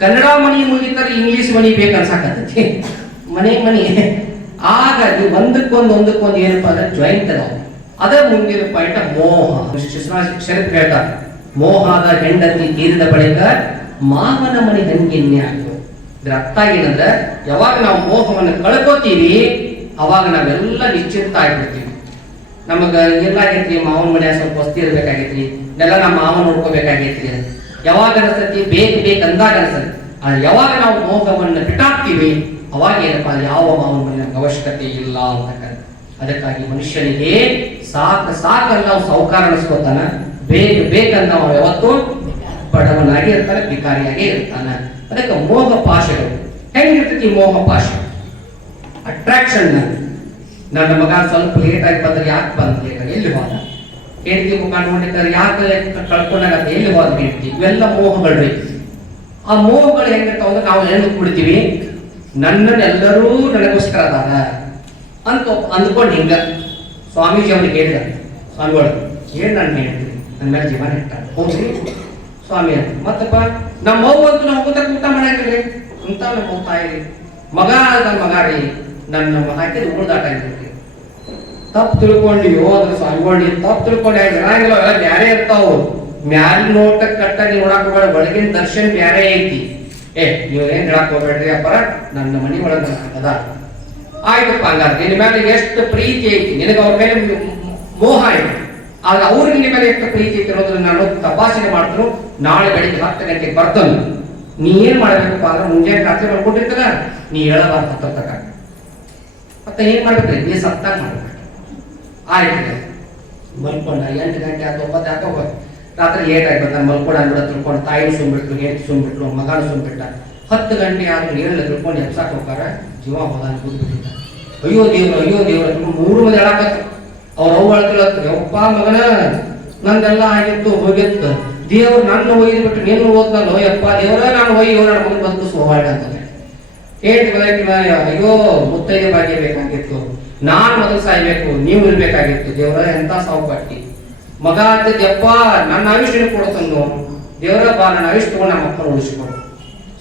ಕನ್ನಡ ಮನಿ ಮುಗಿತಾರೆ ಇಂಗ್ಲಿಷ್ ಮನಿ ಬೇಕನ್ಸಾಕತ್ತೈತಿ, ಮನಿ ಹಾಗಾಗಿ ಒಂದಕ್ಕೊಂದು ಏನಪ್ಪ ಅಂದ್ರೆ ಜಾಯಿಂಟ್ ಅದಾವ. ಅದ ಮುಂದಿನ ಪಾಯಿಂಟ್ ಮೋಹ. ಶರತ್ ಹೇಳ್ತಾರೆ, ಮೋಹದ ಹೆಂಡತಿ ತೀರಿದ ಬಳಿಕ ಮಾವನ ಮನೆ ಹಂಗೆನ್ನೆ ಆಗಿದೆ. ಇದ್ರ ಅರ್ಥ ಏನಂದ್ರೆ ಯಾವಾಗ ನಾವು ಮೋಹವನ್ನು ಕಳ್ಕೋತೀವಿ ಅವಾಗ ನಾವೆಲ್ಲ ನಿಶ್ಚಿಂತ ಆಗ್ಬಿಡ್ತೀವಿ. ನಮಗ ಎಲ್ಲಾಗೈತ್ರಿ, ಮಾವನ ಮನೆ ಸ್ವಲ್ಪ ವಸ್ತಿ ಇರ್ಬೇಕಾಗೈತ್ರಿ, ಇದೆಲ್ಲ ನಮ್ಮ ಮಾವ ನೋಡ್ಕೋಬೇಕಾಗೈತ್ರಿ. ಯಾವಾಗ ಅನಿಸ್ತೈತಿ ಬೇಕು ಅಂದಾಗ ಅನಿಸ್ತೈತಿ. ಆದ್ರೆ ಯಾವಾಗ ನಾವು ಮೋಹವನ್ನು ಬಿಟ್ಟಾಕ್ತೀವಿ ಅವಾಗ ಏನಪ್ಪಾ ಯಾವ ಮಾವನ ಮನೆ ನಮ್ಗೆ ಅವಶ್ಯಕತೆ ಇಲ್ಲ ಅಂತಕ್ಕಂಥ. ಅದಕ್ಕಾಗಿ ಮನುಷ್ಯನಿಗೆ ಸಾಕಲ್ಲ ನಾವು ಸಾಹುಕಾರ ಅನಿಸ್ಕೋತಾನ, ಬೇಕಂತ ನಾವು ಯಾವತ್ತು ಬಡವನಾಗಿ ಇರ್ತಾನೆ, ಭಿಕಾರಿಯಾಗಿ ಇರ್ತಾನ. ಅದಕ್ಕೆ ಮೋಹ ಪಾಶಗಳು ಹೆಂಗಿರ್ತೈತಿ? ಮೋಹ ಪಾಶ ಅಟ್ರಾಕ್ಷನ್. ನನ್ನ ಮಗ ಸ್ವಲ್ಪ ಲೇಟ್ ಆಗಿ ಬಂದ್ರೆ ಯಾಕೆ ಬಂದ್ ಲೇಟ್ ಆಗಿ ಎಲ್ಲಿ ಹೋದ, ಹೆಂಡತಿ ಮುಖ ನೋಡಿದ್ದಾರೆ ಯಾಕೆ ಕಳ್ಕೊಂಡಾಗ ಎಲ್ಲಿ ಹೋದ ಹೆಂಡತಿ, ಇವೆಲ್ಲ ಮೋಹಗಳು ಐತಿ. ಆ ಮೋಹಗಳು ಹೆಂಗಿರ್ತಾವ ಅಂದ್ರೆ ನಾವು ಹೆಂಗ್ ಕುಡಿತೀವಿ, ನನ್ನನ್ನೆಲ್ಲರೂ ನನಗೋಸ್ಕರ ಅದಾರ ಅಂತ ಅಂದ್ಕೊಂಡು ಹಿಂಗ ಸ್ವಾಮೀಜಿ ಅವ್ರಿಗೆ ಹೇಳಿದ, ಸ್ವಾಮಿಗಳು ಏನ್ ನಾನು ಹೇಳ್ತೀನಿ, ನನ್ನ ಮೇಲೆ ಜೀವನ ಇಟ್ಟ ಹೋಗ್ರಿ ಸ್ವಾಮಿ ಅಂತ. ಮತ್ತಪ್ಪ ನಮ್ಮ ಮಗು ಅಂತೂ ನಾವು ಊಟ ಮಾಡಂಗಿಲ್ರಿ ಅಂತ ನಮ್ಮ ತಾಯಿ ಮಗ ನನ್ನ ಮಗ ರೀ, ನನ್ನ ಹಾಕಿದ ಉಳ್ದಾಟ ಆಗಿರ್ರಿ. ತಪ್ಪು ತಿಳ್ಕೊಂಡಿಯೋ ಅದ್ರ ಸ್ವಾಮಿಗಳು ತಪ್ಪು ತಿಳ್ಕೊಂಡು ಜನಾಂಗಿಲ್ಲ, ಎಲ್ಲ ಬ್ಯಾರೆ ಇರ್ತಾವು. ಮ್ಯಾಲ ನೋಟ ಕಟ್ಟಾಗಿ ನೋಡಕ್ ಹೋಗ್ಬೇಡ, ಒಳಗಿನ ದರ್ಶನ್ ಬ್ಯಾರೆ ಐತಿ. ನೀವ್ ಏನ್ ಹೇಳಕ್ ಹೋಗ್ಬೇಡ್ರಿ ಅಪ್ಪರ, ನನ್ನ ಮನಿ ಒಳಗ ಅದ. ಆಯ್ತಪ್ಪ, ಹಂಗಾರ ನಿನ್ನ ಮೇಲೆ ಎಷ್ಟು ಪ್ರೀತಿ ಐತಿ, ನಿನಗೆ ಅವ್ರ ಮೇಲೆ ಮೋಹ ಐತಿ, ಆದ್ರೆ ಅವ್ರಿಗೆ ನಿನ್ನ ಮೇಲೆ ಎಷ್ಟು ಪ್ರೀತಿ ಐತಿ ಅನ್ನೋದನ್ನ ನಾನು ತಪಾಸಣೆ ಮಾಡಿದ್ರು. ನಾಳೆ ಬೆಳಿಗ್ಗೆ 10 ಗಂಟೆಗೆ ಬರ್ತಾನ. ನೀ ಏನ್ ಮಾಡ್ಬೇಕಪ್ಪ ಅಂದ್ರೆ ಮುಂಜಾನೆ ರಾತ್ರಿ ಮಾಡ್ಕೊಂಡಿರ್ತಲ್ಲ, ನೀ ಹೇಳಬಾರ್ದು ಹತ್ತಕ್ಕ. ಮತ್ತೆ ಏನ್ ಮಾಡ್ಬೇಕ್ರಿ, ನೀ ಸತ್ತಾಗ ಮಾಡ್ಬೇಕು. ಆಯ್ತು ಮಲ್ಕೊಂಡ 8 ಗಂಟೆ 9 ಯಾಕೋ ರಾತ್ರಿ ಲೇಟ್ ಆಗಿ ಬಂದ, ಮಲ್ಕೊಂಡ ಅಂದ್ಬಿಡ ತಿಳ್ಕೊಂಡು ತಾಯಿನೂ ಸುಮ್ಬಿಟ್ರು, ಹೆಂಡತಿ ಸುಮ್ಬಿಟ್ರು, ಮಗನೂ ಸುಮ್ಬಿಟ್ಟ. 10 ಗಂಟೆ ಆದ್ರೂ ಏನಿಲ್ಲ ತಿಳ್ಕೊಂಡು ಎಬ್ಸಾಕ್ ಹೋಗಾರ, ಜೀವ ಹೋದ ಕೂತ್ಬಿಟ್ಟಿದ್ದ. ಅಯ್ಯೋ ದೇವ್ರ 3 ಮಂದಿ ಹೇಳಾಕತ್ತ. ಅವ್ರ ಅವು ಹೇಳ್ತಿರತ್ತ, ಯಪ್ಪ ಮಗನ ನಂದೆಲ್ಲ ಆಗಿತ್ತು ಹೋಗಿತ್ತು, ದೇವ್ರು ನನ್ನ ಒಯ್ದು ಬಿಟ್ಟು ನೀನು ಓದ್ನಲ್ಲೋ ಯಪ್ಪ ದೇವ್ರ, ನಾನು ಒಯ್ಯಿ ನನ್ನ ಮಗನ ಬಂದು ಸೋಹಾಡ ಅಂತಾನೆ. ಅಯ್ಯೋ ಮುತ್ತೈದೆ ಭಾಗ್ಯ ಬೇಕಾಗಿತ್ತು, ನಾನ್ ಮೊದಲು ಸಾಯ್ಬೇಕು, ನೀವು ಇರ್ಬೇಕಾಗಿತ್ತು, ದೇವ್ರ ಎಂತ ಸಾವು ಪಟ್ಟಿ. ಮಗ ಯಪ್ಪ ನನ್ನ ಆಯುಷ್ಯ ಕೊಡ್ತಂದು, ದೇವರ ಬಾ ನನ್ನ ಆಯುಷ್ ತಗೊಂಡು ನಮ್ಮ ಅಪ್ಪನ ಉಳಿಸಿಕೊಡು.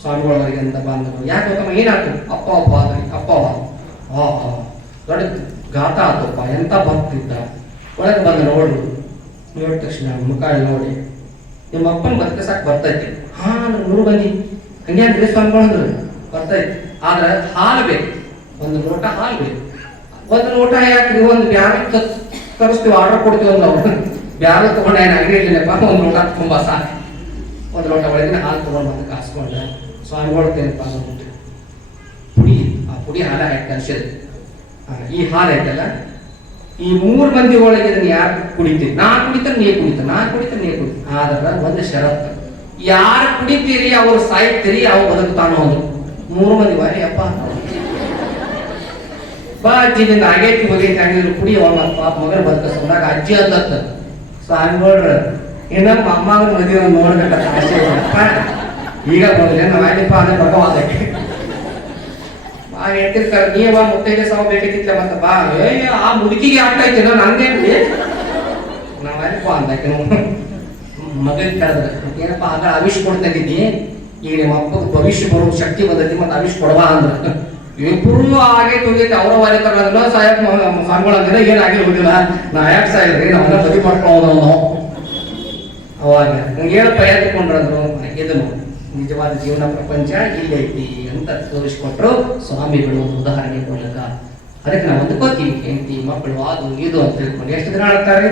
ಸ್ವಾಮಿಗಳವರಿಗೆ ಅಂತ ಬಂದರು. ಯಾಕೆ ಗೊತ್ತಮ್ಮ ಏನಾಯ್ತು, ಅಪ್ಪ ಆದ್ರಿ ಅಪ್ಪ ದೊಡ್ಡ ಘಾತ ಆತಪ್ಪ, ಎಂತ ಭಕ್ತಿದ್ದ. ಒಳಗೆ ಬಂದ ನೋಡ್ರು, ನೋಡಿದ ತಕ್ಷಣ ಮುಖ ನೋಡಿ, ನಿಮ್ಮ ಅಪ್ಪನ ಬದುಕಸಾಕ್ ಬರ್ತೈತಿ. ಹಾ 100 ಮಂದಿ ಹಂಗ್ಯಾಕ್ರಿ ಸ್ವಾಮಿಗಳು ಅಂದ್ರು, ಬರ್ತೈತಿ. ಆದ್ರೆ ಹಾಲು ಬೇಕು, 1 ಲೋಟ ಹಾಲು ಬೇಕು. 1 ಲೋಟ ಯಾಕ್ರಿ, ಒಂದು ಬ್ಯಾರ ತರಿಸ್ತೀವಿ, ಆರ್ಡರ್ ಕೊಡ್ತೀವಿ ಒಂದು ನಾವು ಬ್ಯಾರ ತಗೊಂಡು ಏನು ಅಂಗಡಿಯಲ್ಲಪ್ಪ, 1 ಲೋಟ ತುಂಬಾ ಸಾಕು. 1 ಲೋಟ ಒಳಗಿನ ಹಾಲು ತಗೊಂಡು ಬಂದು ಕಾಸ್ಕೊಂಡ ಸ್ವಾಮಿಗಳು ಏನಪ್ಪ ಅಂದ್ಬಿಟ್ಟು ಪುಡಿ, ಆ ಪುಡಿ ಹಾಲ ಹಾಕಿ ಅನ್ಸಿದ್. ಈ ಹಾಲು ಐತಲ್ಲ, ಈ 3 ಮಂದಿ ಒಳಗೆ ಇದನ್ನ ಯಾರು ಕುಡಿತೀರಿ, ನಾ ಕುಡಿತಾರ ನೀ ಕುಡಿತ, ನಾ ಕುಡಿತಾರ ನೀ ಕುಡಿತ. ಆದ್ರ ಒಂದು ಷರತ್ತು, ಯಾರು ಕುಡಿತೀರಿ ಅವ್ರು ಸಾಯ್ತೀರಿ, ಅವ್ರು ಬದುಕ್ತಾನೋ ಅಂದ್ರು. 3 ಮಂದಿ ವಾರಿ ಅಪ್ಪ ಬಾ ಅಜ್ಜಿನಿಂದ ಆಗೇತಿ ಹೋಗೈತಿ ಹಂಗಿದ್ರು ಕುಡಿ ಅವನಪ್ಪ ಮಗನ ಬದುಕಸಂದಾಗ ಅಜ್ಜಿ ಅಂದತ್ತ. ಸ್ವಾಮಿಗಳ್ರ ಇನ್ನೊಬ್ಬ ಅಮ್ಮನ ಮದುವೆ ನೋಡ್ಬೇಕಂತ ಆಸೆ ಈಗ ಬಂದ್ರೆ ನಾವು ಆಯ್ತಪ್ಪ ಅಂದ್ರೆ ಭಗವಾದಕ್ಕೆ ಹೇಳ್ತಿರ್ತಾರೆ, ನೀವ ಮುತ್ತೈದೆ ಸಾವು ಬೇಕಿತ್ತಿಲ್ಲ ಮತ್ತ ಬಾ ಆ ಮುದುಕಿಗೆ ಆಗ್ತಾ ಇತ್ತು ನಂದೇನ್ರಿ ನಾವಪ್ಪ ಅಂದಾಕೆ ಮಗನ್ ಕರೆದ್ರೆ ಏನಪ್ಪ ಆಗ ಆವಿಷ್ ಕೊಡ್ತಾ ಇದ್ದೀನಿ, ಈಗ ನಿಮ್ಮ ಅಪ್ಪಗ ಭವಿಷ್ಯ ಬರೋ ಶಕ್ತಿ ಬಂದೈತಿ, ಮತ್ತೆ ಆವಿಷ್ ಕೊಡವಾ ಅಂದ್ರ ಇಬ್ರು ಆಗೈತಿ ಹೋಗೈತಿ. ಅವರ ವಾಲಿಕರಲ್ಲ ಸಾಯಕ್ ಸ್ವಾಮಿಗಳಂದ್ರೆ ಏನಾಗಿ ಹೋಗಿಲ್ಲ, ನಾ ಯಾಕೆ ಸಾಯಿಲ್ರಿ ನಾವೆಲ್ಲ ಬದಿ ಮಾಡ್ಕೊಳ್ಳೋದು ನಾವು. ಅವಾಗ ನಂಗೆ ಹೇಳಪ್ಪ ಎತ್ಕೊಂಡ್ರಂದ್ರು, ಇದನ್ನು ನಿಜವಾದ ಜೀವನ ಪ್ರಪಂಚ ಇಲ್ಲೈತಿ ಅಂತ ತೋರಿಸ್ಕೊಟ್ರು ಸ್ವಾಮಿಗಳು ಉದಾಹರಣೆ ಮೂಲಕ. ಅದಕ್ಕೆ ನಾವು ಅಂದ್ಕೋತೀವಿ ಹೆಂಡತಿ ಮಕ್ಕಳು ಅದು ಇದು ಅಂತ ತಿಳ್ಕೊಂಡು ಎಷ್ಟು ದಿನ ಆಡ್ತಾರೆ,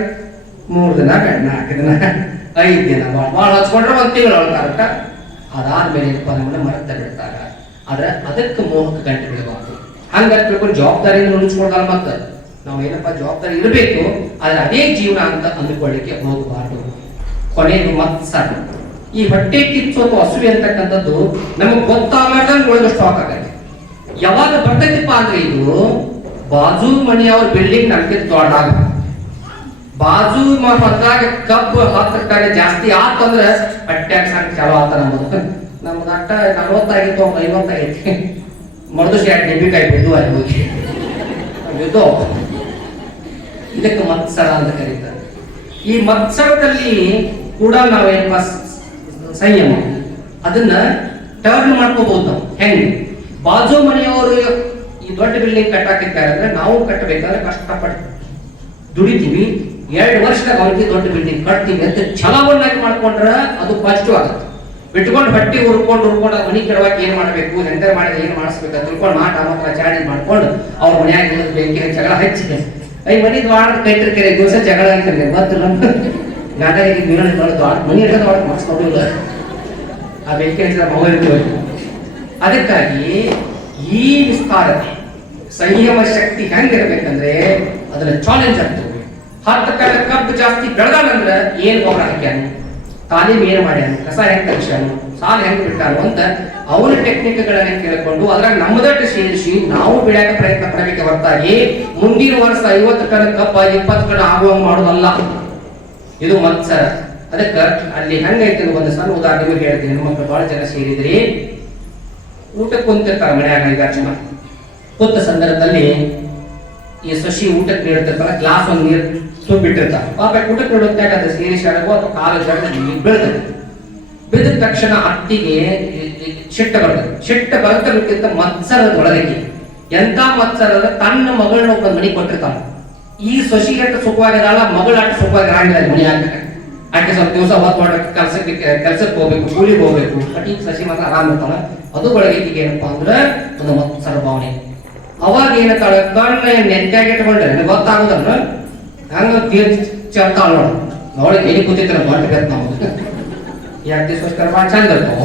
3 ದಿನ 4 ದಿನ 5 ದಿನ ಭಾಳ ಹಚ್ಕೊಂಡ್ರೆ 1 ತಿಂಗಳು ಆಡ್ತಾರಟ. ಅದಾದ್ಮೇಲೆ ನಮ್ಮನ್ನ ಮರೆತ ಬಿಡ್ತಾರ. ಆದ್ರೆ ಅದಕ್ಕೆ ಮೋಹಕ್ಕೆ ಗಂಟೆ ಬಿಡಬಾರ್ದು. ಹಂಗ ತಿಳ್ಕೊಂಡು ಜವಾಬ್ದಾರಿಯಿಂದ ಉಳಿಸ್ಕೊಳ್ತಾರ. ಮತ್ತ ನಾವು ಏನಪ್ಪಾ ಜವಾಬ್ದಾರಿ ಇರಬೇಕು, ಆದ್ರೆ ಅದೇ ಜೀವನ ಅಂತ ಅಂದ್ಕೊಳ್ಳಿಕ್ಕೆ ಹೋಗಬಾರ್ದು. ಕೊನೆಗೆ ಮತ್ಸರ, ಈ ಹೊಟ್ಟೆ ಕಿಚ್ಚು ಅಥವಾ ಹಸುವೆ ಅಂತಕ್ಕಂಥದ್ದು ನಮಗ್ ಗೊತ್ತಾಗದಂಗೆ ಉಳಿದ ಸ್ಟಾಕ್ ಆಗತ್ತೆ. ಯಾವಾಗ ಬರ್ತೈತಿಪ್ಪ ಅಂದ್ರೆ ಇದು ಬಾಜು ಮನೆಯವ್ರ ಬಿಲ್ಡಿಂಗ್ ನಮ್ಗೆ ದೊಡ್ಡದಾಗ ಬಾಜು ಹೊತ್ತಾಗ ಕಬ್ಬು 10 ಟನ್ ಜಾಸ್ತಿ ಆತಂದ್ರ ಪಟ್ಟ್ಯಾಗ ಸಂಖ್ಯೆ ಚಾಲು ಆತ ನಮ್ದು ಅಟ್ಟ 40 ಆಗಿತ್ತು 50 ಆಗೈತಿ ಮರ್ದು ಶಾಟ್ ಡೆಬಿಕಾಯಿ ಬಿದ್ದು ಅಲ್ಲಿ ಹೋಗಿ ಬಿದ್ದು ಇದಕ್ಕೆ ಮತ್ಸರ ಅಂತ ಕರೀತಾರೆ. ಈ ಮತ್ಸರದಲ್ಲಿ ಕೂಡ ನಾವೇನಪ್ಪ ಸಂಯಮ ಅದನ್ನ ಟರ್ನ್ ಮಾಡ್ಕೋಬಹುದು. ನಾವು ಹೆಂಗೆ ಬಾಜು ಮನೆಯವರು ಈ ದೊಡ್ಡ ಬಿಲ್ಡಿಂಗ್ ಕಟ್ಟಾಕಿದ್ದಾರೆ ಅಂದ್ರೆ ನಾವು ಕಟ್ಟಬೇಕಾದ್ರೆ ಕಷ್ಟಪಟ್ಟು ದುಡಿತೀವಿ. 2 ವರ್ಷದಾಗ ಅವ್ರಿಗೆ ದೊಡ್ಡ ಬಿಲ್ಡಿಂಗ್ ಕಟ್ತೀವಿ ಅಂತ ಛಲವನ್ನಾಗಿ ಮಾಡ್ಕೊಂಡ್ರ ಅದು ಪಾಸಿಟಿವ್ ಆಗುತ್ತೆ. ಬಿಟ್ಕೊಂಡು ಬಟ್ಟಿ ಹುರ್ಕೊಂಡು ಮನಿ ಕೆಡವಾಗಿ ಏನ್ ಮಾಡ್ಬೇಕು ಎಂಟರ್ ಮಾಡಿದ್ರೆ ಏನ್ ಮಾಡಿಸ್ಬೇಕು ತಿಳ್ಕೊಂಡು ಮಾತ್ರ ಚಾಡಿ ಮಾಡ್ಕೊಂಡು ಅವ್ರ ಮನ್ಯಾಗ ಬೆಂಕಿ ಜಗಳ ಹಚ್ಚಿದೆ ಐ ಮನಿ ದ್ವಾರ ಕೈತಿರ್ತಾರೆ ದಿವಸ ಜಗಳ ಹಾಕಿರ್ತಾರೆ ಗೊತ್ತಿಲ್ಲ ಗಂಡನಿಗೆ ಮೀನು ಮನಿ ಇಡೋದು ಒಳಗೆ ಮಾಡಿಸ್ಕೊಂಡಿಲ್ಲ ಆ ಬೆಂಕಿ ಹಚ್ಚಿದ ಮೌಲ್ಯ. ಅದಕ್ಕಾಗಿ ಈ ವಿಸ್ತಾರತೆ ಸಂಯಮ ಶಕ್ತಿ ಹೆಂಗಿರ್ಬೇಕಂದ್ರೆ ಅದನ್ನ ಚಾಲೆಂಜ್ ಆಗ್ತದೆ. 10 ಟನ್ ಕಬ್ಬು ಜಾಸ್ತಿ ಬೆಳೆದಾನಂದ್ರ ಏನ್ ಗೊಬ್ಬರ ಹಾಕ್ಯಾನು, ತಾಲೀಮ್ ಏನ್ ಮಾಡ್ಯಾನು, ಕಸ ಹೆಂಗ್ ತೆಗ್ಸಾನು, ಸಾಲ ಹೆಂಗ್ ಬಿಟ್ಟಾನು ಅಂತ ಅವನ ಟೆಕ್ನಿಕ್ಗಳನ್ನ ಕೇಳಿಕೊಂಡು ಅದ್ರಾಗ ನಮ್ಮದಟ್ಟು ಸೇರಿಸಿ ನಾವು ಬೆಳೆಯಕ ಪ್ರಯತ್ನ ಪಡಬೇಕೆ ಹೊರತಾಗಿ ಮುಂದಿನ ವರ್ಷ 50 ಟನ್ ಕಬ್ಬ 20 ಟನ್ ಆಗುವಂಗ ಮಾಡೋದಲ್ಲ. ಇದು ಮತ್ಸರ. ಅದಕ್ಕೆ ಅಲ್ಲಿ ಹೆಂಗೈತೆ ಒಂದು ಸಣ್ಣ ಉದಾಹರಣೆ ನಿಮಗೆ ಹೇಳ್ತೀನಿ. ಹೆಣ್ಮಕ್ಳು ಬಹಳ ಜನ ಸೇರಿದ್ರಿ, ಊಟಕ್ಕೆ ಕುಂತಿರ್ತಾರೆ ಮನ್ಯಾಗ 5 ಜನ. ಕೂತ ಸಂದರ್ಭದಲ್ಲಿ ಈ ಸಸಿ ಊಟಕ್ಕೆ ನೀಡ್ತಿರ್ತಾರ, ಗ್ಲಾಸ್ ಒಂದು ನೀರು ತುಂಬಿಟ್ಟಿರ್ತಾರೆ. ಪಾಪ ಊಟಕ್ಕೆ ನೀಡುತ್ತಾಗ ಅದು ಸೇರಿ ಶಾಡಗೋ ಅಥವಾ ಕಾಲು ಬೆಳೆದ ಬಿದ್ದ ತಕ್ಷಣ ಅತ್ತಿಗೆ ಶಿಟ್ಟ ಬರ್ತದೆ. ಶಿಟ್ಟ ಬರ್ತಕ್ಕಿಂತ ಮತ್ಸರದ ಒಳಗೆ ಎಂತ ಮತ್ಸರ ತನ್ನ ಮಗಳನ್ನ ಒಬ್ಬ ಮನೆ ಕೊಟ್ಟಿರ್ತಾನೆ. ಈ ಸಸಿ ಅಟ್ಟು ಸುಖವಾಗಿರಲ್ಲ, ಮಗಳ ಅಟ್ಟು ಸುಖವಾಗಿರಲ್ಲ ಮನೆ ಆಗ್ತದೆ. ಆಕೆ ಸ್ವಲ್ಪ ದಿವಸ ಹೊತ್ತು ಮಾಡೋಕೆ ಕೆಲ್ಸಕ್ಕೆ ಹೋಗ್ಬೇಕು, ಕೂಲಿಗೆ ಹೋಗ್ಬೇಕು. ಬಟ್ ಈಗ ಸಸಿ ಮಾತ್ರ ಆರಾಮ್ ಇರ್ತಾನ. ಅದು ಒಳಗೆ ಏನಪ್ಪಾ ಅಂದ್ರೆ ಒಂದು ಮತ್ಸರ ಭಾವನೆ. ಅವಾಗ ಏನತ್ತಾಳೆ ಕಣ್ಣ ನೆಟ್ಟಾಗಿ ಇಟ್ಕೊಂಡ್ರೆ ಗೊತ್ತಾಗುದಲ್ಲ ಹಂಗ ಚರ್ತಾಳ ನೋಡ ಎಲ್ಲಿ ಕೂತಿರ್ತಾರ ಮಾಡ್ಬೇಕು ನಾವು ಯಾಕೋಸ್ಕರ ಭಾಳ ಚಂದ ಇರ್ತಾವ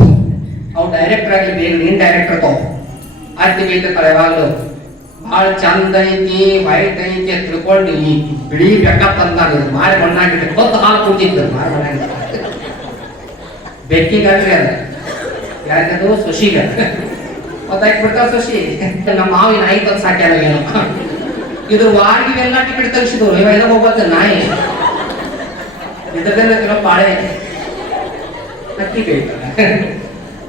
ಅವು. ಡೈರೆಕ್ಟರ್ ಆಗಲಿ ಬೇರೆ ನೀನ್ ಡೈರೆಕ್ಟರ್ ಇರ್ತಾವ ಅತ್ತಿ ಬೈತಿರ್ತಾಳೆ ಯಾವಾಗಲೂ ಭಾಳ ಚಂದ ಐತಿ ವೈಟ್ ಐತಿ ತಿಳ್ಕೊಂಡು ಈ ಬಿಳಿ ಬೆಕ್ಕಂತ ಮಾರಿ ಮಣ್ಣಾಗಿಟ್ಟು ಗೊತ್ತ ಹಾಲು ಕೂತಿದ್ರು ಮಾರಿ ಮಣ್ಣಾಗಿ ಬೆಕ್ಕಿಗಾಗ್ರಿ ಅದ ಯಾಕದು ಸೊಸಿಗ ಗೊತ್ತಾಯ್ತು ಬಿಡ್ತಾವ ಸೊಸಿ. ನಮ್ಮ ಮಾವಿನ ನಾಯಿ ತಂದು ಸಾಕ್ಯಾನ ಏನೋ ಇದು ವಾರಿಗೆ ಎಲ್ಲ ಟಿಕೆಟ್ ತೆಗಿಸಿದ್ರು ಇವೆಲ್ಲ ಹೋಗ್ಬಾರ್ದು ನಾಯಿ ಇದರದೆಲ್ಲ ಕೆಲವು ಪಾಳೆ ಅಕ್ಕಿ ಬೇಯ್ತಾರೆ.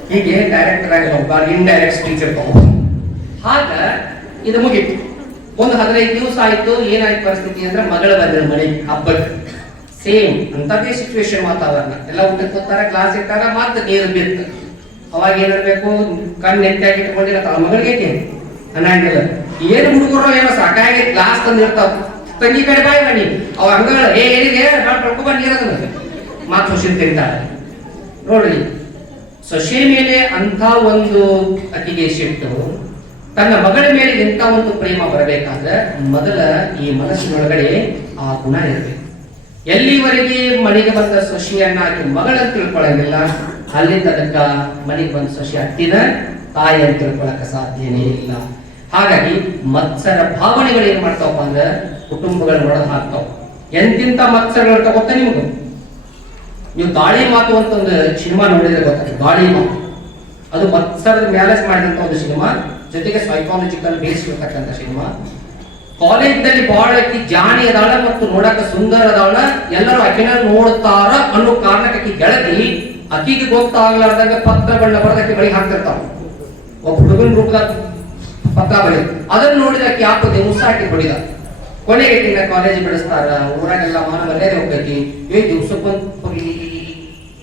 ಹೀಗೆ ಡೈರೆಕ್ಟರ್ ಆಗಿ ಒಬ್ಬ ಇಂಡೈರೆಕ್ಟ್ ಸ್ಪೀಚ್ ಇರ್ತಾವ. ಆಗ ಇದು ಮುಗಿತು. ಒಂದು 15 ದಿವಸ ಆಯ್ತು. ಏನಾಯ್ತು ಪರಿಸ್ಥಿತಿ ಅಂದ್ರೆ ಮಗಳು ಬಂದ್ರು ಮನೆ ಹಬ್ಬಕ್ಕೆ. ಸೇಮ್ ಅಂತದೇ ಸಿಚುವೇಶನ್ ವಾತಾವರಣ. ಎಲ್ಲ ಊಟಕ್ಕೆ ಕೂತಾರ, ಗ್ಲಾಸ್ ಇಟ್ಟಾರ, ಮತ್ತೆ ನೀರು ಬಿತ್ತು. ಅವಾಗ ಏನಿರ್ಬೇಕು, ಕಣ್ಣು ಎತ್ತಾಗಿ ಇಟ್ಕೊಂಡಿರ ತಮ್ಮ ಮಗಳಿಗೆ ಅನ್ನಂಗಿಲ್ಲ. ಏನು ಹುಡುಗರು ಏನೋ ಸಾಕಾಗಿ ಗ್ಲಾಸ್ ತಂದಿರ್ತಾವ, ತಂಗಿ ಕಡೆ ಬಾಯಿ ಬನ್ನಿ ಅವ ಹಂಗ ಏನಿದೆ ರೊಕ್ಕ ನೀರದನ್ನ ಮಾತು ಸೊಸಿನ ತಿಂತಾಳೆ. ನೋಡ್ರಿ, ಸೊಸೆ ಮೇಲೆ ಅಂತ ಒಂದು ಅತಿಗೆ ಶಿಟ್ಟು, ತನ್ನ ಮಗಳ ಮೇಲೆ ಇಂಥ ಒಂದು ಪ್ರೇಮ ಬರಬೇಕಾದ್ರೆ ಮೊದಲ ಈ ಮನಸ್ಸಿನೊಳಗಡೆ ಆ ಗುಣ ಇರಬೇಕು. ಎಲ್ಲಿವರೆಗೆ ಮನೆಗೆ ಬಂದ ಸೊಸೆಯನ್ನ ಆಕೆ ಮಗಳಂತ ತಿಳ್ಕೊಳ್ಳಂಗಿಲ್ಲ, ಅಲ್ಲಿಂದ ತನಕ ಮನೆಗೆ ಬಂದ ಸೊಸೆ ಹತ್ತಿನ ತಾಯಿ ಅಂತ ತಿಳ್ಕೊಳಕ ಸಾಧ್ಯನೇ ಇಲ್ಲ. ಹಾಗಾಗಿ ಮತ್ಸರ ಭಾವನೆಗಳು ಏನ್ ಮಾಡ್ತಾವಪ್ಪ ಅಂದ್ರೆ ಕುಟುಂಬಗಳ ಒಳಗೆ ಹಾಕ್ತಾವ. ಎಂತಿಂತ ಮತ್ಸರಗಳು ಗೊತ್ತ ನಿಮ್ಗೆ? ನೀವು ಗಾಳಿ ಮಾತು ಅಂತ ಒಂದು ಸಿನಿಮಾ ನೋಡಿದ್ರೆ ಗೊತ್ತಾಗ್ತದೆ. ಗಾಳಿ ಮಾತು ಅದು ಮತ್ಸರದ ಮ್ಯಾಲೇಜ್ ಮಾಡಿದಂತ ಒಂದು ಸಿನಿಮಾ, ಜೊತೆಗೆ ಸೈಕಾಲಜಿಕಲ್ ಬೇಸ್ ಇರ್ತಕ್ಕಂಥ ಸಿನಿಮಾ. ಕಾಲೇಜ್ನಲ್ಲಿ ಬಹಳ ಜಾಣಿ ಅದಾಳ ಮತ್ತು ನೋಡಕ ಸುಂದರ ಅದಾಳ, ಎಲ್ಲರೂ ಆಕಿನ ನೋಡ್ತಾರ ಅನ್ನೋ ಕಾರಣಕ್ಕೆ ಆಕಿ ಗೆಳತಿ ಅಕ್ಕಿಗೆ ಗೊತ್ತಾಗ್ಲಾರ್ದಾಗ ಪತ್ರಗಳನ್ನ ಬರೆದಕ್ಕೆ ಬಳಿ ಹಾಕ್ತಿರ್ತಾವ. ಒಬ್ಬ ಹುಡುಗನ ರೂಪದಾಗ ಪತ್ರ ಬಳಿ ಅದನ್ನ ನೋಡಿದ ಆಕಿ ಯಾಕೆ ದಿವಸ ಆಕಿ ಹೊಡಿದ. ಕೊನೆಗೆ ಕಾಲೇಜ್ ಬಿಡಿಸ್ತಾರ, ಊರಾಗೆಲ್ಲ ಮಾನ ಮರ್ಯಾದೆ ಹೋಗ್ತೈತಿ. ದಿವ್ಸಕ್ಕೊಂದು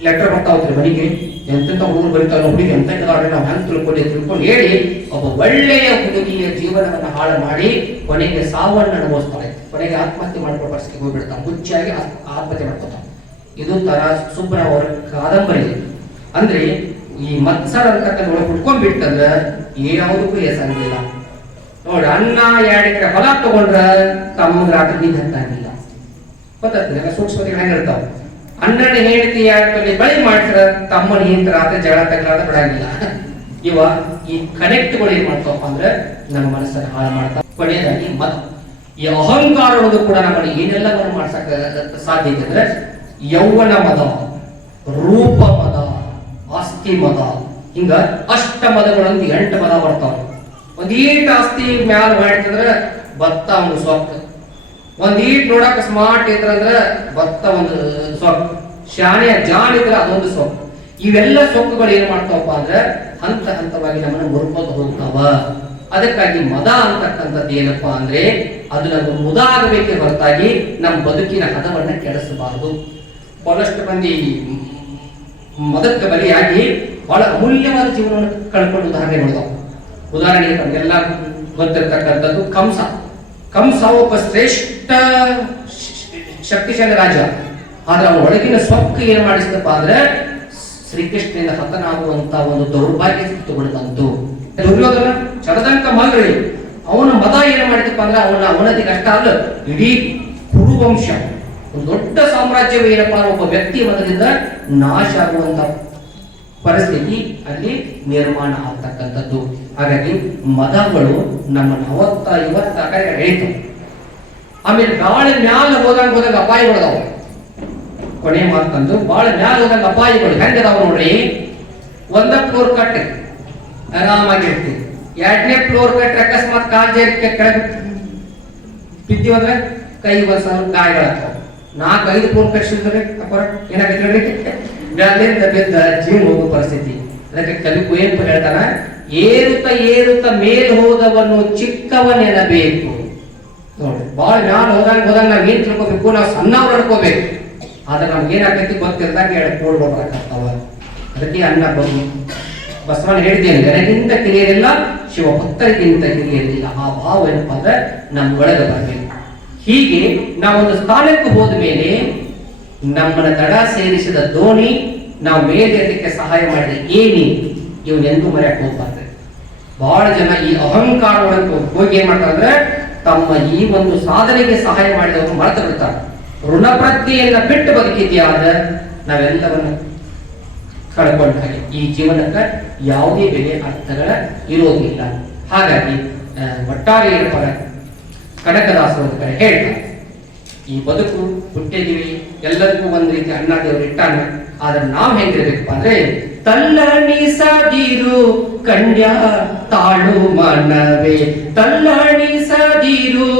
ಲೆಟರ್ ಬರ್ತಾ ಹೋಗ್ತಾರೆ ಮನೆಗೆ, ಎಂತೆಂತ ಹುಡುಗರು ಬರೀತಾರ, ಹುಡುಗಿ ಎಂತ ನಾವು ಹೆಂಗ್ ತಿಳ್ಕೊಂಡು ಹೇಳಿ ಒಬ್ಬ ಒಳ್ಳೆಯ ಹುಡುಗಿಯ ಜೀವನವನ್ನ ಹಾಳು ಮಾಡಿ ಕೊನೆಗೆ ಸಾವನ್ನ ಅನುಭವಿಸ್ತಾಳೆ. ಕೊನೆಗೆ ಆತ್ಮಹತ್ಯೆ ಮಾಡ್ಕೊಳ್ಳೋ ಪರಿಸ್ಥಿತಿಗೆ ಹೋಗ್ಬಿಡ್ತಾನೆ. ಹುಚ್ಚಾಗಿ ಆತ್ಮಹತ್ಯೆ ಮಾಡ್ಕೊತಾನೆ. ಇದು ತರ ಸುಬ್ರ ಅವರ ಕಾದಂಬರಿ. ಅಂದ್ರೆ ಈ ಮತ್ಸರ ಅಂತಕ್ಕಂಥ ಒಳಗೆ ಹುಡ್ಕೊಂಡ್ಬಿಟ್ಟಂದ್ರ ಯಾವುದಕ್ಕೂ ಎಸಂಗಿಲ್ಲ. ನೋಡಿ, ಅನ್ನ 2 ಎಕರೆ ಹೊಲ ತಗೊಂಡ್ರ ತಮ್ಮ ರಾತ್ರಿ ನಿಂದ ಹತ್ತಾಗಿಲ್ಲ. ಗೊತ್ತಾಗ್ತದೆ ಸೂಕ್ಷ್ಮತೆಗಳು ಹೆಂಗಿರ್ತಾವ. ಅಣ್ಣನ ಹೆಂಡತಿ 2 ತೊಲೆ ಬಳಿ ಮಾಡ್ತಾರ, ತಮ್ಮನ ಹಿಂದ ರಾತ್ರಿ ಜಗಳ ತಗಲಾದ ಬಿಡಂಗಿಲ್ಲ. ಇವ ಈ ಕನೆಕ್ಟ್ಗಳು ಏನ್ ಮಾಡ್ತಾವಪ್ಪ ಅಂದ್ರೆ ನಮ್ಮ ಮನಸ್ಸನ್ನು ಹಾಳು ಮಾಡ್ತಾವ. ಕೊನೆಯದಾಗಿ ಈ ಅಹಂಕಾರ ಅನ್ನೋದು ಕೂಡ ನಮ್ಮಲ್ಲಿ ಏನೆಲ್ಲ ಮಾಡ್ಸಕ ಸಾಧ್ಯ ಇದೆ ಅಂದ್ರೆ ಯೌವನ ಮದ, ರೂಪ ಮದ, ಆಸ್ತಿ ಮದ, ಹಿಂಗ ಅಷ್ಟ ಮದಗಳೊಂದು 8 ಮದ ಬರ್ತಾವ. ಒಂದೀಟ ಆಸ್ತಿ ಮ್ಯಾಲ ಮಾಡ್ತಿದ್ರೆ ಭತ್ತ ಒಂದು ಸೊಕ್ಕ, ಒಂದ್ ಈಟ್ ನೋಡಕ್ ಸ್ಮಾರ್ಟ್ ಇದ್ರಂದ್ರ ಭತ್ತ ಒಂದು ಸೊಕ್ಕ, ಶಾಣೆಯ ಜಾಣ ಇದ್ರ ಅದೊಂದು ಸೊಕ್ಕ. ಇವೆಲ್ಲ ಸೊಕ್ಕುಗಳು ಏನ್ ಮಾಡ್ತಾವಪ್ಪ ಅಂದ್ರೆ ಹಂತ ಹಂತವಾಗಿ ನಮ್ಮನ್ನ ಮುರ್ಕೋತ ಹೋಗ್ತಾವ. ಅದಕ್ಕಾಗಿ ಮದ ಅಂತಕ್ಕಂಥದ್ದು ಏನಪ್ಪಾ ಅಂದ್ರೆ ಅದು ನಮ್ಗೆ ಮುದ ಆಗಬೇಕೇ ಹೊರತಾಗಿ ನಮ್ಮ ಬದುಕಿನ ಹದವನ್ನ ಕೆಡಿಸಬಾರದು. ಬಹಳಷ್ಟು ಮಂದಿ ಮದಕ್ಕೆ ಬಲಿಯಾಗಿ ಬಹಳ ಅಮೂಲ್ಯವಾದ ಜೀವನವನ್ನು ಕಳ್ಕೊಂಡು ಉದಾಹರಣೆಗಳು. ಉದಾಹರಣೆಗೆ ನಮಗೆಲ್ಲ ಗೊತ್ತಿರ್ತಕ್ಕಂಥದ್ದು ಕಂಸ. ಕಂಸ ಒಬ್ಬ ಶ್ರೇಷ್ಠ ಶಕ್ತಿಶಾಲಿ ರಾಜ. ಆದ್ರೆ ಅವನ ಒಳಗಿನ ಸೊಕ್ಕ ಏನ್ ಮಾಡಿಸ್ತಪ್ಪ ಅಂದ್ರೆ ಶ್ರೀಕೃಷ್ಣನಿಂದ ಹತನಾಗುವಂತ ಒಂದು ದೌರ್ಭಾಗ್ಯ ತಗೊಂಡಂತು. ದುರ್ಯೋಧನ ಚರದಂಕ ಮಗಳಿ ಅವನ ಮದ ಏನ್ ಮಾಡಿದಪ್ಪ ಅಂದ್ರೆ ಅವನ ಅವನದಿಗೆ ಅಷ್ಟ ಅಲ್ಲ, ಇಡೀ ಕುರುವಂಶ ಒಂದು ದೊಡ್ಡ ಸಾಮ್ರಾಜ್ಯವೇ ಏನಪ್ಪಾ ಒಬ್ಬ ವ್ಯಕ್ತಿಯ ಮತದಿಂದ ನಾಶ ಆಗುವಂತ ಪರಿಸ್ಥಿತಿ ಅಲ್ಲಿ ನಿರ್ಮಾಣ ಆಗ್ತಕ್ಕಂಥದ್ದು. ಹಾಗಾಗಿ ಮದಗಳು ನಮ್ಮನ್ನು ಇವತ್ತ ಎಳಿತು. ಆಮೇಲೆ ಬಾಳ ಮ್ಯಾಲ ಹೋದಂಗ ಅಪಾಯಗಳದಾವ. ಕೊನೆ ಮಾತಂದು ಬಾಳ ಮ್ಯಾಲ ಹೋದಂಗ ಅಪಾಯಗಳು ಹೆಂಗದಾವ ನೋಡ್ರಿ. ಒಂದ ಫ್ಲೋರ್ ಕಟ್ಟ ಆರಾಮಾಗಿರ್ತೀವಿ, ಎರಡನೇ ಫ್ಲೋರ್ ಕಟ್ಟ ಅಕಸ್ಮಾತ್ ಕಾಲ್ ಜೇರಿಕೆ ಕೆಳಗೆ ಬಿದ್ದೀವಂದ್ರೆ ಕೈ ಒಂದ್ ಸ್ವಲ್ಪ ಗಾಯಗಳಾಗ್ತಾವ. 4-5 ಫ್ಲೋರ್ ಕಟ್ಟಿಸಿದ್ರೆ ಏನಾಗೈತೆ ನೋಡ್ರಿ, ಮ್ಯಾಲಿಂದ ಬಿದ್ದ ಜೀವ ಹೋಗೋ ಪರಿಸ್ಥಿತಿ. ಅದಕ್ಕೆ ಕವಿ ಕುವೆಂಪು ಹೇಳ್ತಾನ, ಏರುತ್ತ ಮೇಲ್ ಹೋದವನು ಚಿಕ್ಕವನೆನಬೇಕು. ನೋಡ್ರಿ, ಬಾಳ ಮ್ಯಾಲ ಹೋದಂಗ ನಾವ್ ಏನ್ ತಿಳ್ಕೊಬೇಕು, ನಾವು ಸಣ್ಣವ್ರು ಅನ್ಕೋಬೇಕು. ಆದ್ರೆ ನಮ್ಗೆ ಏನಾಗೈತಿ ಗೊತ್ತಿರ್ದಾಗ ಕೂಡ್ಗಳು ಬರಕತ್ತಾವ. ಅದಕ್ಕೆ ಅನ್ನ ಬಸವನ ಹೇಳಿದ್ದೇನೆ, ನನಗಿಂತ ಕಿರಿಯರಿಲ್ಲ, ಶಿವಭಕ್ತರಿಗಿಂತ ಕಿರಿಯರಿಲ್ಲ. ಆ ಭಾವ ಏನಪ್ಪಾ ಅಂದ್ರೆ ನಮ್ ಒಳಗೆ ಬರಬೇಕು. ಹೀಗೆ ನಾವೊಂದು ಸ್ಥಾನಕ್ಕೆ ಹೋದ ಮೇಲೆ ನಮ್ಮನ್ನ ದಡ ಸೇರಿಸಿದ ದೋಣಿ ನಾವು ಮೇಲೇರಲಿಕ್ಕೆ ಸಹಾಯ ಮಾಡಿದ ಏನಿ ಇವನ್ನೆಂದೂ ಮರೆಯಕ್ಕೆ ಹೋಗ್ಬಾರ್ದು. ಬಹಳ ಜನ ಈ ಅಹಂಕಾರ ಹೋಗಿ ಏನ್ ಮಾಡ್ತಾರೆ ಅಂದ್ರೆ ತಮ್ಮ ಈ ಒಂದು ಸಾಧನೆಗೆ ಸಹಾಯ ಮಾಡಿದವರು ಮರೆತು ಬಿಡ್ತಾರೆ. ಋಣಪ್ರಜ್ಞೆಯನ್ನ ಬಿಟ್ಟು ಬದುಕಿದ್ಯಾ ಅಂದ್ರೆ ನಾವೆಲ್ಲವನ್ನು ಕಳ್ಕೊಂಡ ಹಾಗೆ. ಈ ಜೀವನಕ್ಕೆ ಯಾವುದೇ ಬೆಲೆ ಅರ್ಥಗಳ ಇರೋದಿಲ್ಲ. ಹಾಗಾಗಿ ಒಟ್ಟಾರೆ ಕನಕದಾಸರು ಹೇಳ್ತಾರೆ, ಈ ಬದುಕು ಹುಟ್ಟಿದೀವಿ, ಎಲ್ಲರಿಗೂ ಒಂದ್ ರೀತಿ ಅನ್ನ ದೇವರು ಇಟ್ಟಾನ. ಆದ್ರೆ ನಾವ್ ಹೆಂಗಿರ್ಬೇಕಪ್ಪ ಅಂದ್ರೆ ತಲ್ಲಣಿಸದಿರು ಕಂಡ್ಯ ತಾಳು ಮನವೇ, ತಲ್ಲಣಿಸದಿರು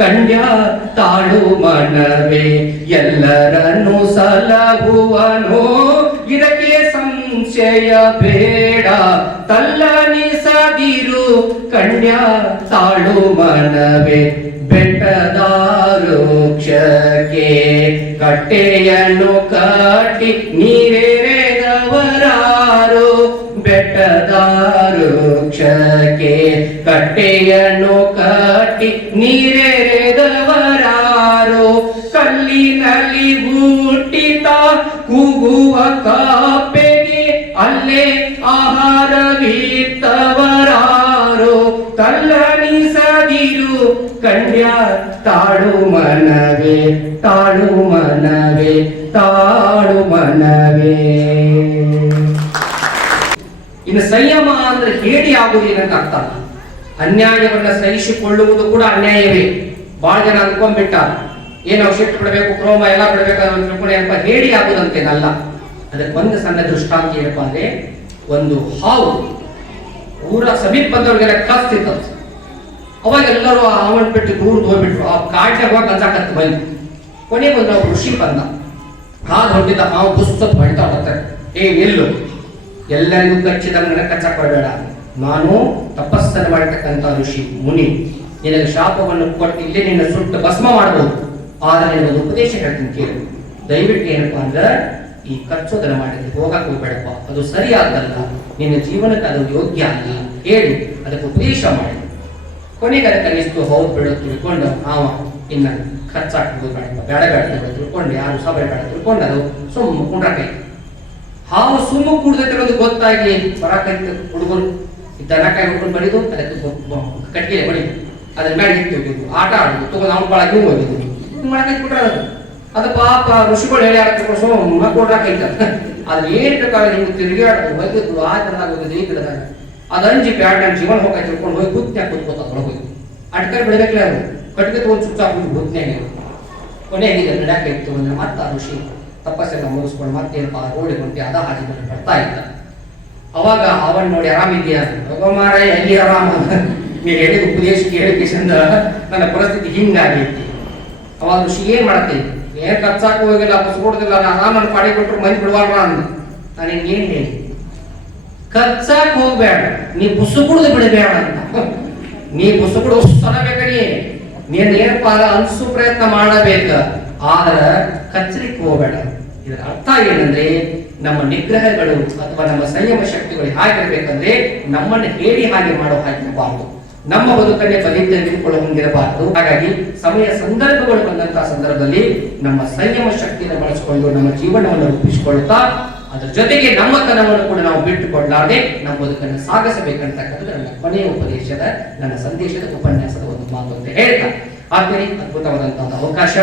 ಕಂಡ್ಯ ತಾಳು ಮನವೇ, ಎಲ್ಲರನ್ನು ಸಲಹುವನೋ ಇದಕ್ಕೆ ಸಂಶಯ ಬೇಡ, ತಲ್ಲಣಿಸದಿರು ಕಂಡ್ಯ ತಾಳು ಮನವೇ, ಬೆಟ್ಟದಾರುಕ್ಷಕ್ಕೆ ಕಟ್ಟೆಯನ್ನು ಕಟ್ಟಿ ನೀರೆರೆದವರಾರು, ಬೆಟ್ಟದಾರುಕ್ಷಕ್ಕೆ ಕಟ್ಟೆಯನ್ನು ಕಟ್ಟಿ ನೀರೆರೆದವರಾರು, ಕಲ್ಲಿನಲ್ಲಿ ಹುಟ್ಟಿತ ಕೂಗುವ ಕಾಪೆಗೆ ಅಲ್ಲೇ ಆಹಾರವಿತ್ತವರಾರು, ತಲ್ಲಣಿಸದಿರು ಕಂಡ್ಯ ತಾಳು ಮನವೇ, ತಾಳು ಮನವೇ, ತಾಳು ಮನವೇ. ಇನ್ನು ಸಂಯಮ ಅಂದ್ರೆ ಹೇಳಿ ಆಗುವುದೇನಂತ ಅರ್ಥ. ಅನ್ಯಾಯವನ್ನ ಸಹಿಸಿಕೊಳ್ಳುವುದು ಕೂಡ ಅನ್ಯಾಯವೇ. ಬಹಳ ಜನ ಅನ್ಕೊಂಡ್ಬಿಟ್ಟ ಏನೋ ಶಿಟ್ಟು ಬಿಡಬೇಕು, ಕ್ರೋಮ ಎಲ್ಲ ಬಿಡಬೇಕು ಏನಪ್ಪ ಹೇಳಿ ಆಗುದಂತೇನಲ್ಲ. ಅದಕ್ಕೆ ಒಂದು ಸಣ್ಣ ದೃಷ್ಟಾಂತ ಏನಪ್ಪಾ ಅಂದ್ರೆ, ಒಂದು ಹಾವು ಊರ ಸಮೀಪ ಬಂದವ್ರಿಗೆಲ್ಲ ಕಸ್ತಿತ್ತು. ಅವಾಗ ಎಲ್ಲರೂ ಹಾವನ್ ಬಿಟ್ಟು ದೂರ ಹೋಗ್ಬಿಟ್ರು. ಆ ಕಾಡ್ನಾಗ ಹೋಗಿ ಕನ್ಸಾಕತ್ತು ಬಂದು ಕೊನೆಗೆ ಒಂದು ಋಷಿ ಬಂದ. ಹಾದು ಹೊಂಟಿದ್ದ ಹಾವು ಪುಸ್ತಕ ಹೊಳ್ತಾ ಬರ್ತಾರೆ, ನಿಲ್ಲು, ಎಲ್ಲರಿಗೂ ಕಚ್ಚಿದಾಗ ನನಗೆ ಕಚ್ಚಕ್ ಬರಬೇಡ. ನಾನು ತಪಸ್ಸನ್ನು ಮಾಡಿರ್ತಕ್ಕಂಥ ಋಷಿ ಮುನಿ, ನಿನಗೆ ಶಾಪವನ್ನು ಕೊಟ್ಟು ಇಲ್ಲೇ ನಿನ್ನ ಸುಟ್ಟು ಭಸ್ಮ ಮಾಡಬಹುದು. ಆದ್ರೆ ನಿನಗೊಂದು ಉಪದೇಶ ಹೇಳ್ತೀನಿ ಕೇಳು. ದಯವಿಟ್ಟು ಏನಪ್ಪಾ ಅಂದ್ರೆ ಈ ಕಚ್ಚೋದನ್ನ ಮಾಡಿದ್ರೆ ಹೋಗಕ್ಕೆ ಹೋಗ್ಬೇಡಪ್ಪ, ಅದು ಸರಿಯಾದಲ್ಲ, ನಿನ್ನ ಜೀವನಕ್ಕೆ ಅದು ಯೋಗ್ಯ ಅಲ್ಲ ಹೇಳಿ ಅದಕ್ಕೆ ಉಪದೇಶ ಮಾಡಿ. ಕೊನೆಗೆ ಅದಕ್ಕೆ ಅನಿಸ್ತು, ಹೌದು ಬಿಡು ತಿಳ್ಕೊಂಡು ಹಾವ ಇನ್ನ ಖರ್ಚಾಕ್ಬೋದು ಬೇಡ ತಿಳ್ಕೊಂಡು ಯಾರು ಸಭೆ ಬೇಡ ತಿಳ್ಕೊಂಡು ಅದು ಸುಮ್ಮ ಕುಂಡ್ರಕೈ. ಹಾವು ಸುಮ್ಮ ಕುಡ್ದೈತಿರೋದು ಗೊತ್ತಾಗಿ ಬರಾಕೈತೆ ಹುಡುಗರು ದನಕಾಯಿ ಹುಡ್ಕೊಂಡು ಬಡಿದು ಅದಕ್ಕೆ ಕಟ್ಟಿಗೆ ಬಡಿದು ಅದ್ರ ಮೇಲೆ ಇಟ್ಟು ಆಟ ಆಡುದು ತಗೊಂಡು ಅವ್ನ ಬಾಳ ನೀವು ಹೋಗಿದ್ದು ಮಾಡಕೈತ್ ಬಿಟ್ರ ಅದು ಪಾಪ ಋಷಿಗಳು ಹೇಳಿ ಆಡ್ತಾರೆ ಸುಮ್ಮ ಕೊಡ್ರಾಕೈತ. ಅದ್ ಏನ್ ಬೇಕಾದ್ರೆ ನಿಮ್ಗೆ ತಿರುಗಾಡೋದು ಹೋಗಿದ್ದು ಆ ತರದಾಗ ಹೋಗಿದ್ದು ಈ ಗಿಡದಾಗ ಅದ್ ಅಂಜಿ ಬ್ಯಾಡ ನನ್ನ ಜೀವನ ಹೋಗಿ ತಿಳ್ಕೊಂಡು ಹೋಗಿ ಗುತ್ನ್ಯಾಗ ಕೂತ್ಕೋತ ಹೊರಗೋಗಿ ಅಟ್ಕರ್ ಬಿಡಬೇಕಲ್ಲ ಅದು ಕಟ್ಟಿಗೆ ತಗೊಂಡು ಚುಚ್ಚಾಕು ಗುತ್ನ್ಯಾಗ ಕೊನೆಗೆ ನಡ್ಯಾಕೈತು ಅಂದ್ರೆ ಮತ್ತೆ ಆ ಋಷಿ ತಪಸ್ಸೆಲ್ಲ ಮುಗಿಸ್ಕೊಂಡು ಮತ್ತೇನಪ್ಪ ರೋಡಿ ಹೊಂಟಿ ಅದ ಹಾಕಿ ಬರ್ತಾ ಇದ್ದ. ಅವಾಗ ಅವನ್ ನೋಡಿ ಆರಾಮಿದ್ಯಾ ಮಾರ ಎಲ್ಲಿ ಆರಾಮ ನೀ ಹೇಳಿದ ಉಪದೇಶ ಕೇಳಿಕೆಶಂದ ನನ್ನ ಪರಿಸ್ಥಿತಿ ಹಿಂಗಾಗೈತಿ. ಅವಾಗ ಋಷಿ ಏನ್ ಮಾಡ್ತೀನಿ, ಏನ್ ಕಚ್ಚಾಕ ಹೋಗಿಲ್ಲ, ಬಸ್ಕೊಡ್ದಿಲ್ಲ, ನನ್ನ ಪಾಡಿ ಕೊಟ್ಟರು ಮಂದಿ ಬಿಡವಾರ ಅಂದ. ನಾನು ಹಿಂಗೇನ್ ಹೇಳಿ, ಕಚ್ಚಾಕ್ ಹೋಗ್ಬೇಡ, ನೀ ಬುಸುಗುಡ್ದು ಬಿಡಬೇಡ ಅಂತ. ನೀ ಬುಸುಗುಡು ಸನಬೇಕಡಿ, ನೀನ್ ಏನಪ್ಪ ಅನ್ಸು ಪ್ರಯತ್ನ ಮಾಡಬೇಕ, ಆದ್ರ ಕಚ್ಚಲಿಕ್ಕೆ ಹೋಗ್ಬೇಡ. ಇದರ ಅರ್ಥ ಏನಂದ್ರೆ ನಮ್ಮ ನಿಗ್ರಹಗಳು ಅಥವಾ ನಮ್ಮ ಸಂಯಮ ಶಕ್ತಿಗಳು ಹೇಗಿರ್ಬೇಕಂದ್ರೆ ನಮ್ಮನ್ನು ಹೇಳಿ ಹಾಗೆ ಮಾಡೋ ಹಾಗಿರಬಾರ್ದು, ನಮ್ಮ ಬದುಕನ್ನೇ ಬಲಿತ ನಿಂತ್ಕೊಳ್ಳೋ ಹಂಗಿರಬಾರ್ದು. ಹಾಗಾಗಿ ಸಮಯ ಸಂದರ್ಭಗಳು ಬಂದಂತಹ ಸಂದರ್ಭದಲ್ಲಿ ನಮ್ಮ ಸಂಯಮ ಶಕ್ತಿಯನ್ನು ಬಳಸಿಕೊಂಡು ನಮ್ಮ ಜೀವನವನ್ನು ರೂಪಿಸಿಕೊಳ್ಳುತ್ತಾ ಅದರ ಜೊತೆಗೆ ನಮ್ಮತನವನ್ನು ಕೂಡ ನಾವು ಬಿಟ್ಟುಕೊಡ್ಲಾರ್ದೆ ನಮ್ಮ ಬದುಕನ್ನು ಸಾಗಿಸಬೇಕಂತಕ್ಕಂಥದ್ದು ನನ್ನ ಕೊನೆಯ ಉಪದೇಶದ, ನನ್ನ ಸಂದೇಶದ ಉಪನ್ಯಾಸದ ಒಂದು ಮಾತು ಅಂತ ಹೇಳ್ತಾ, ಆದ್ಮೇಲೆ ಅದ್ಭುತವಾದಂತಹ ಅವಕಾಶ.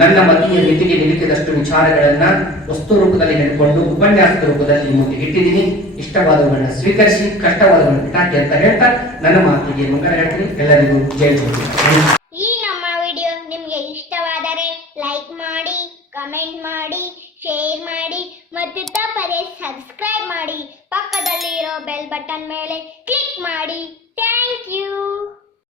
ನನ್ನ ಮತಿಯ ಮಿತಿಗೆ ನಿಲುಕಿದಷ್ಟು ವಿಚಾರಗಳನ್ನ ವಸ್ತು ರೂಪದಲ್ಲಿ ಹೇಳಿಕೊಂಡು ಉಪನ್ಯಾಸದ ರೂಪದಲ್ಲಿ ನಿಮಗೆ ಇಟ್ಟಿದ್ದೀನಿ. ಇಷ್ಟವಾದವುಗಳನ್ನ ಸ್ವೀಕರಿಸಿ, ಕಷ್ಟವಾದವುಗಳನ್ನ ಬಿಟ್ಟಾಕಿ ಅಂತ ಹೇಳ್ತಾ ನನ್ನ ಮಾತಿಗೆ ಮಂಗಳ ಹೇಳ್ತೀನಿ. ಎಲ್ಲರಿಗೂ ಜೈ ಜೋಡಿ. ಈ ನಮ್ಮ ವಿಡಿಯೋ ನಿಮಗೆ ಇಷ್ಟವಾದರೆ ಲೈಕ್ ಮಾಡಿ, ಕಮೆಂಟ್ ಮಾಡಿ, ಶೇರ್ ಮಾಡಿ ಮತ್ತು ತಪ್ಪದೇ ಸಬ್ಸ್ಕ್ರೈಬ್ ಮಾಡಿ. ಪಕ್ಕದಲ್ಲಿ ಇರೋ ಬೆಲ್ ಬಟನ್ ಮೇಲೆ ಕ್ಲಿಕ್ ಮಾಡಿ. Thank you.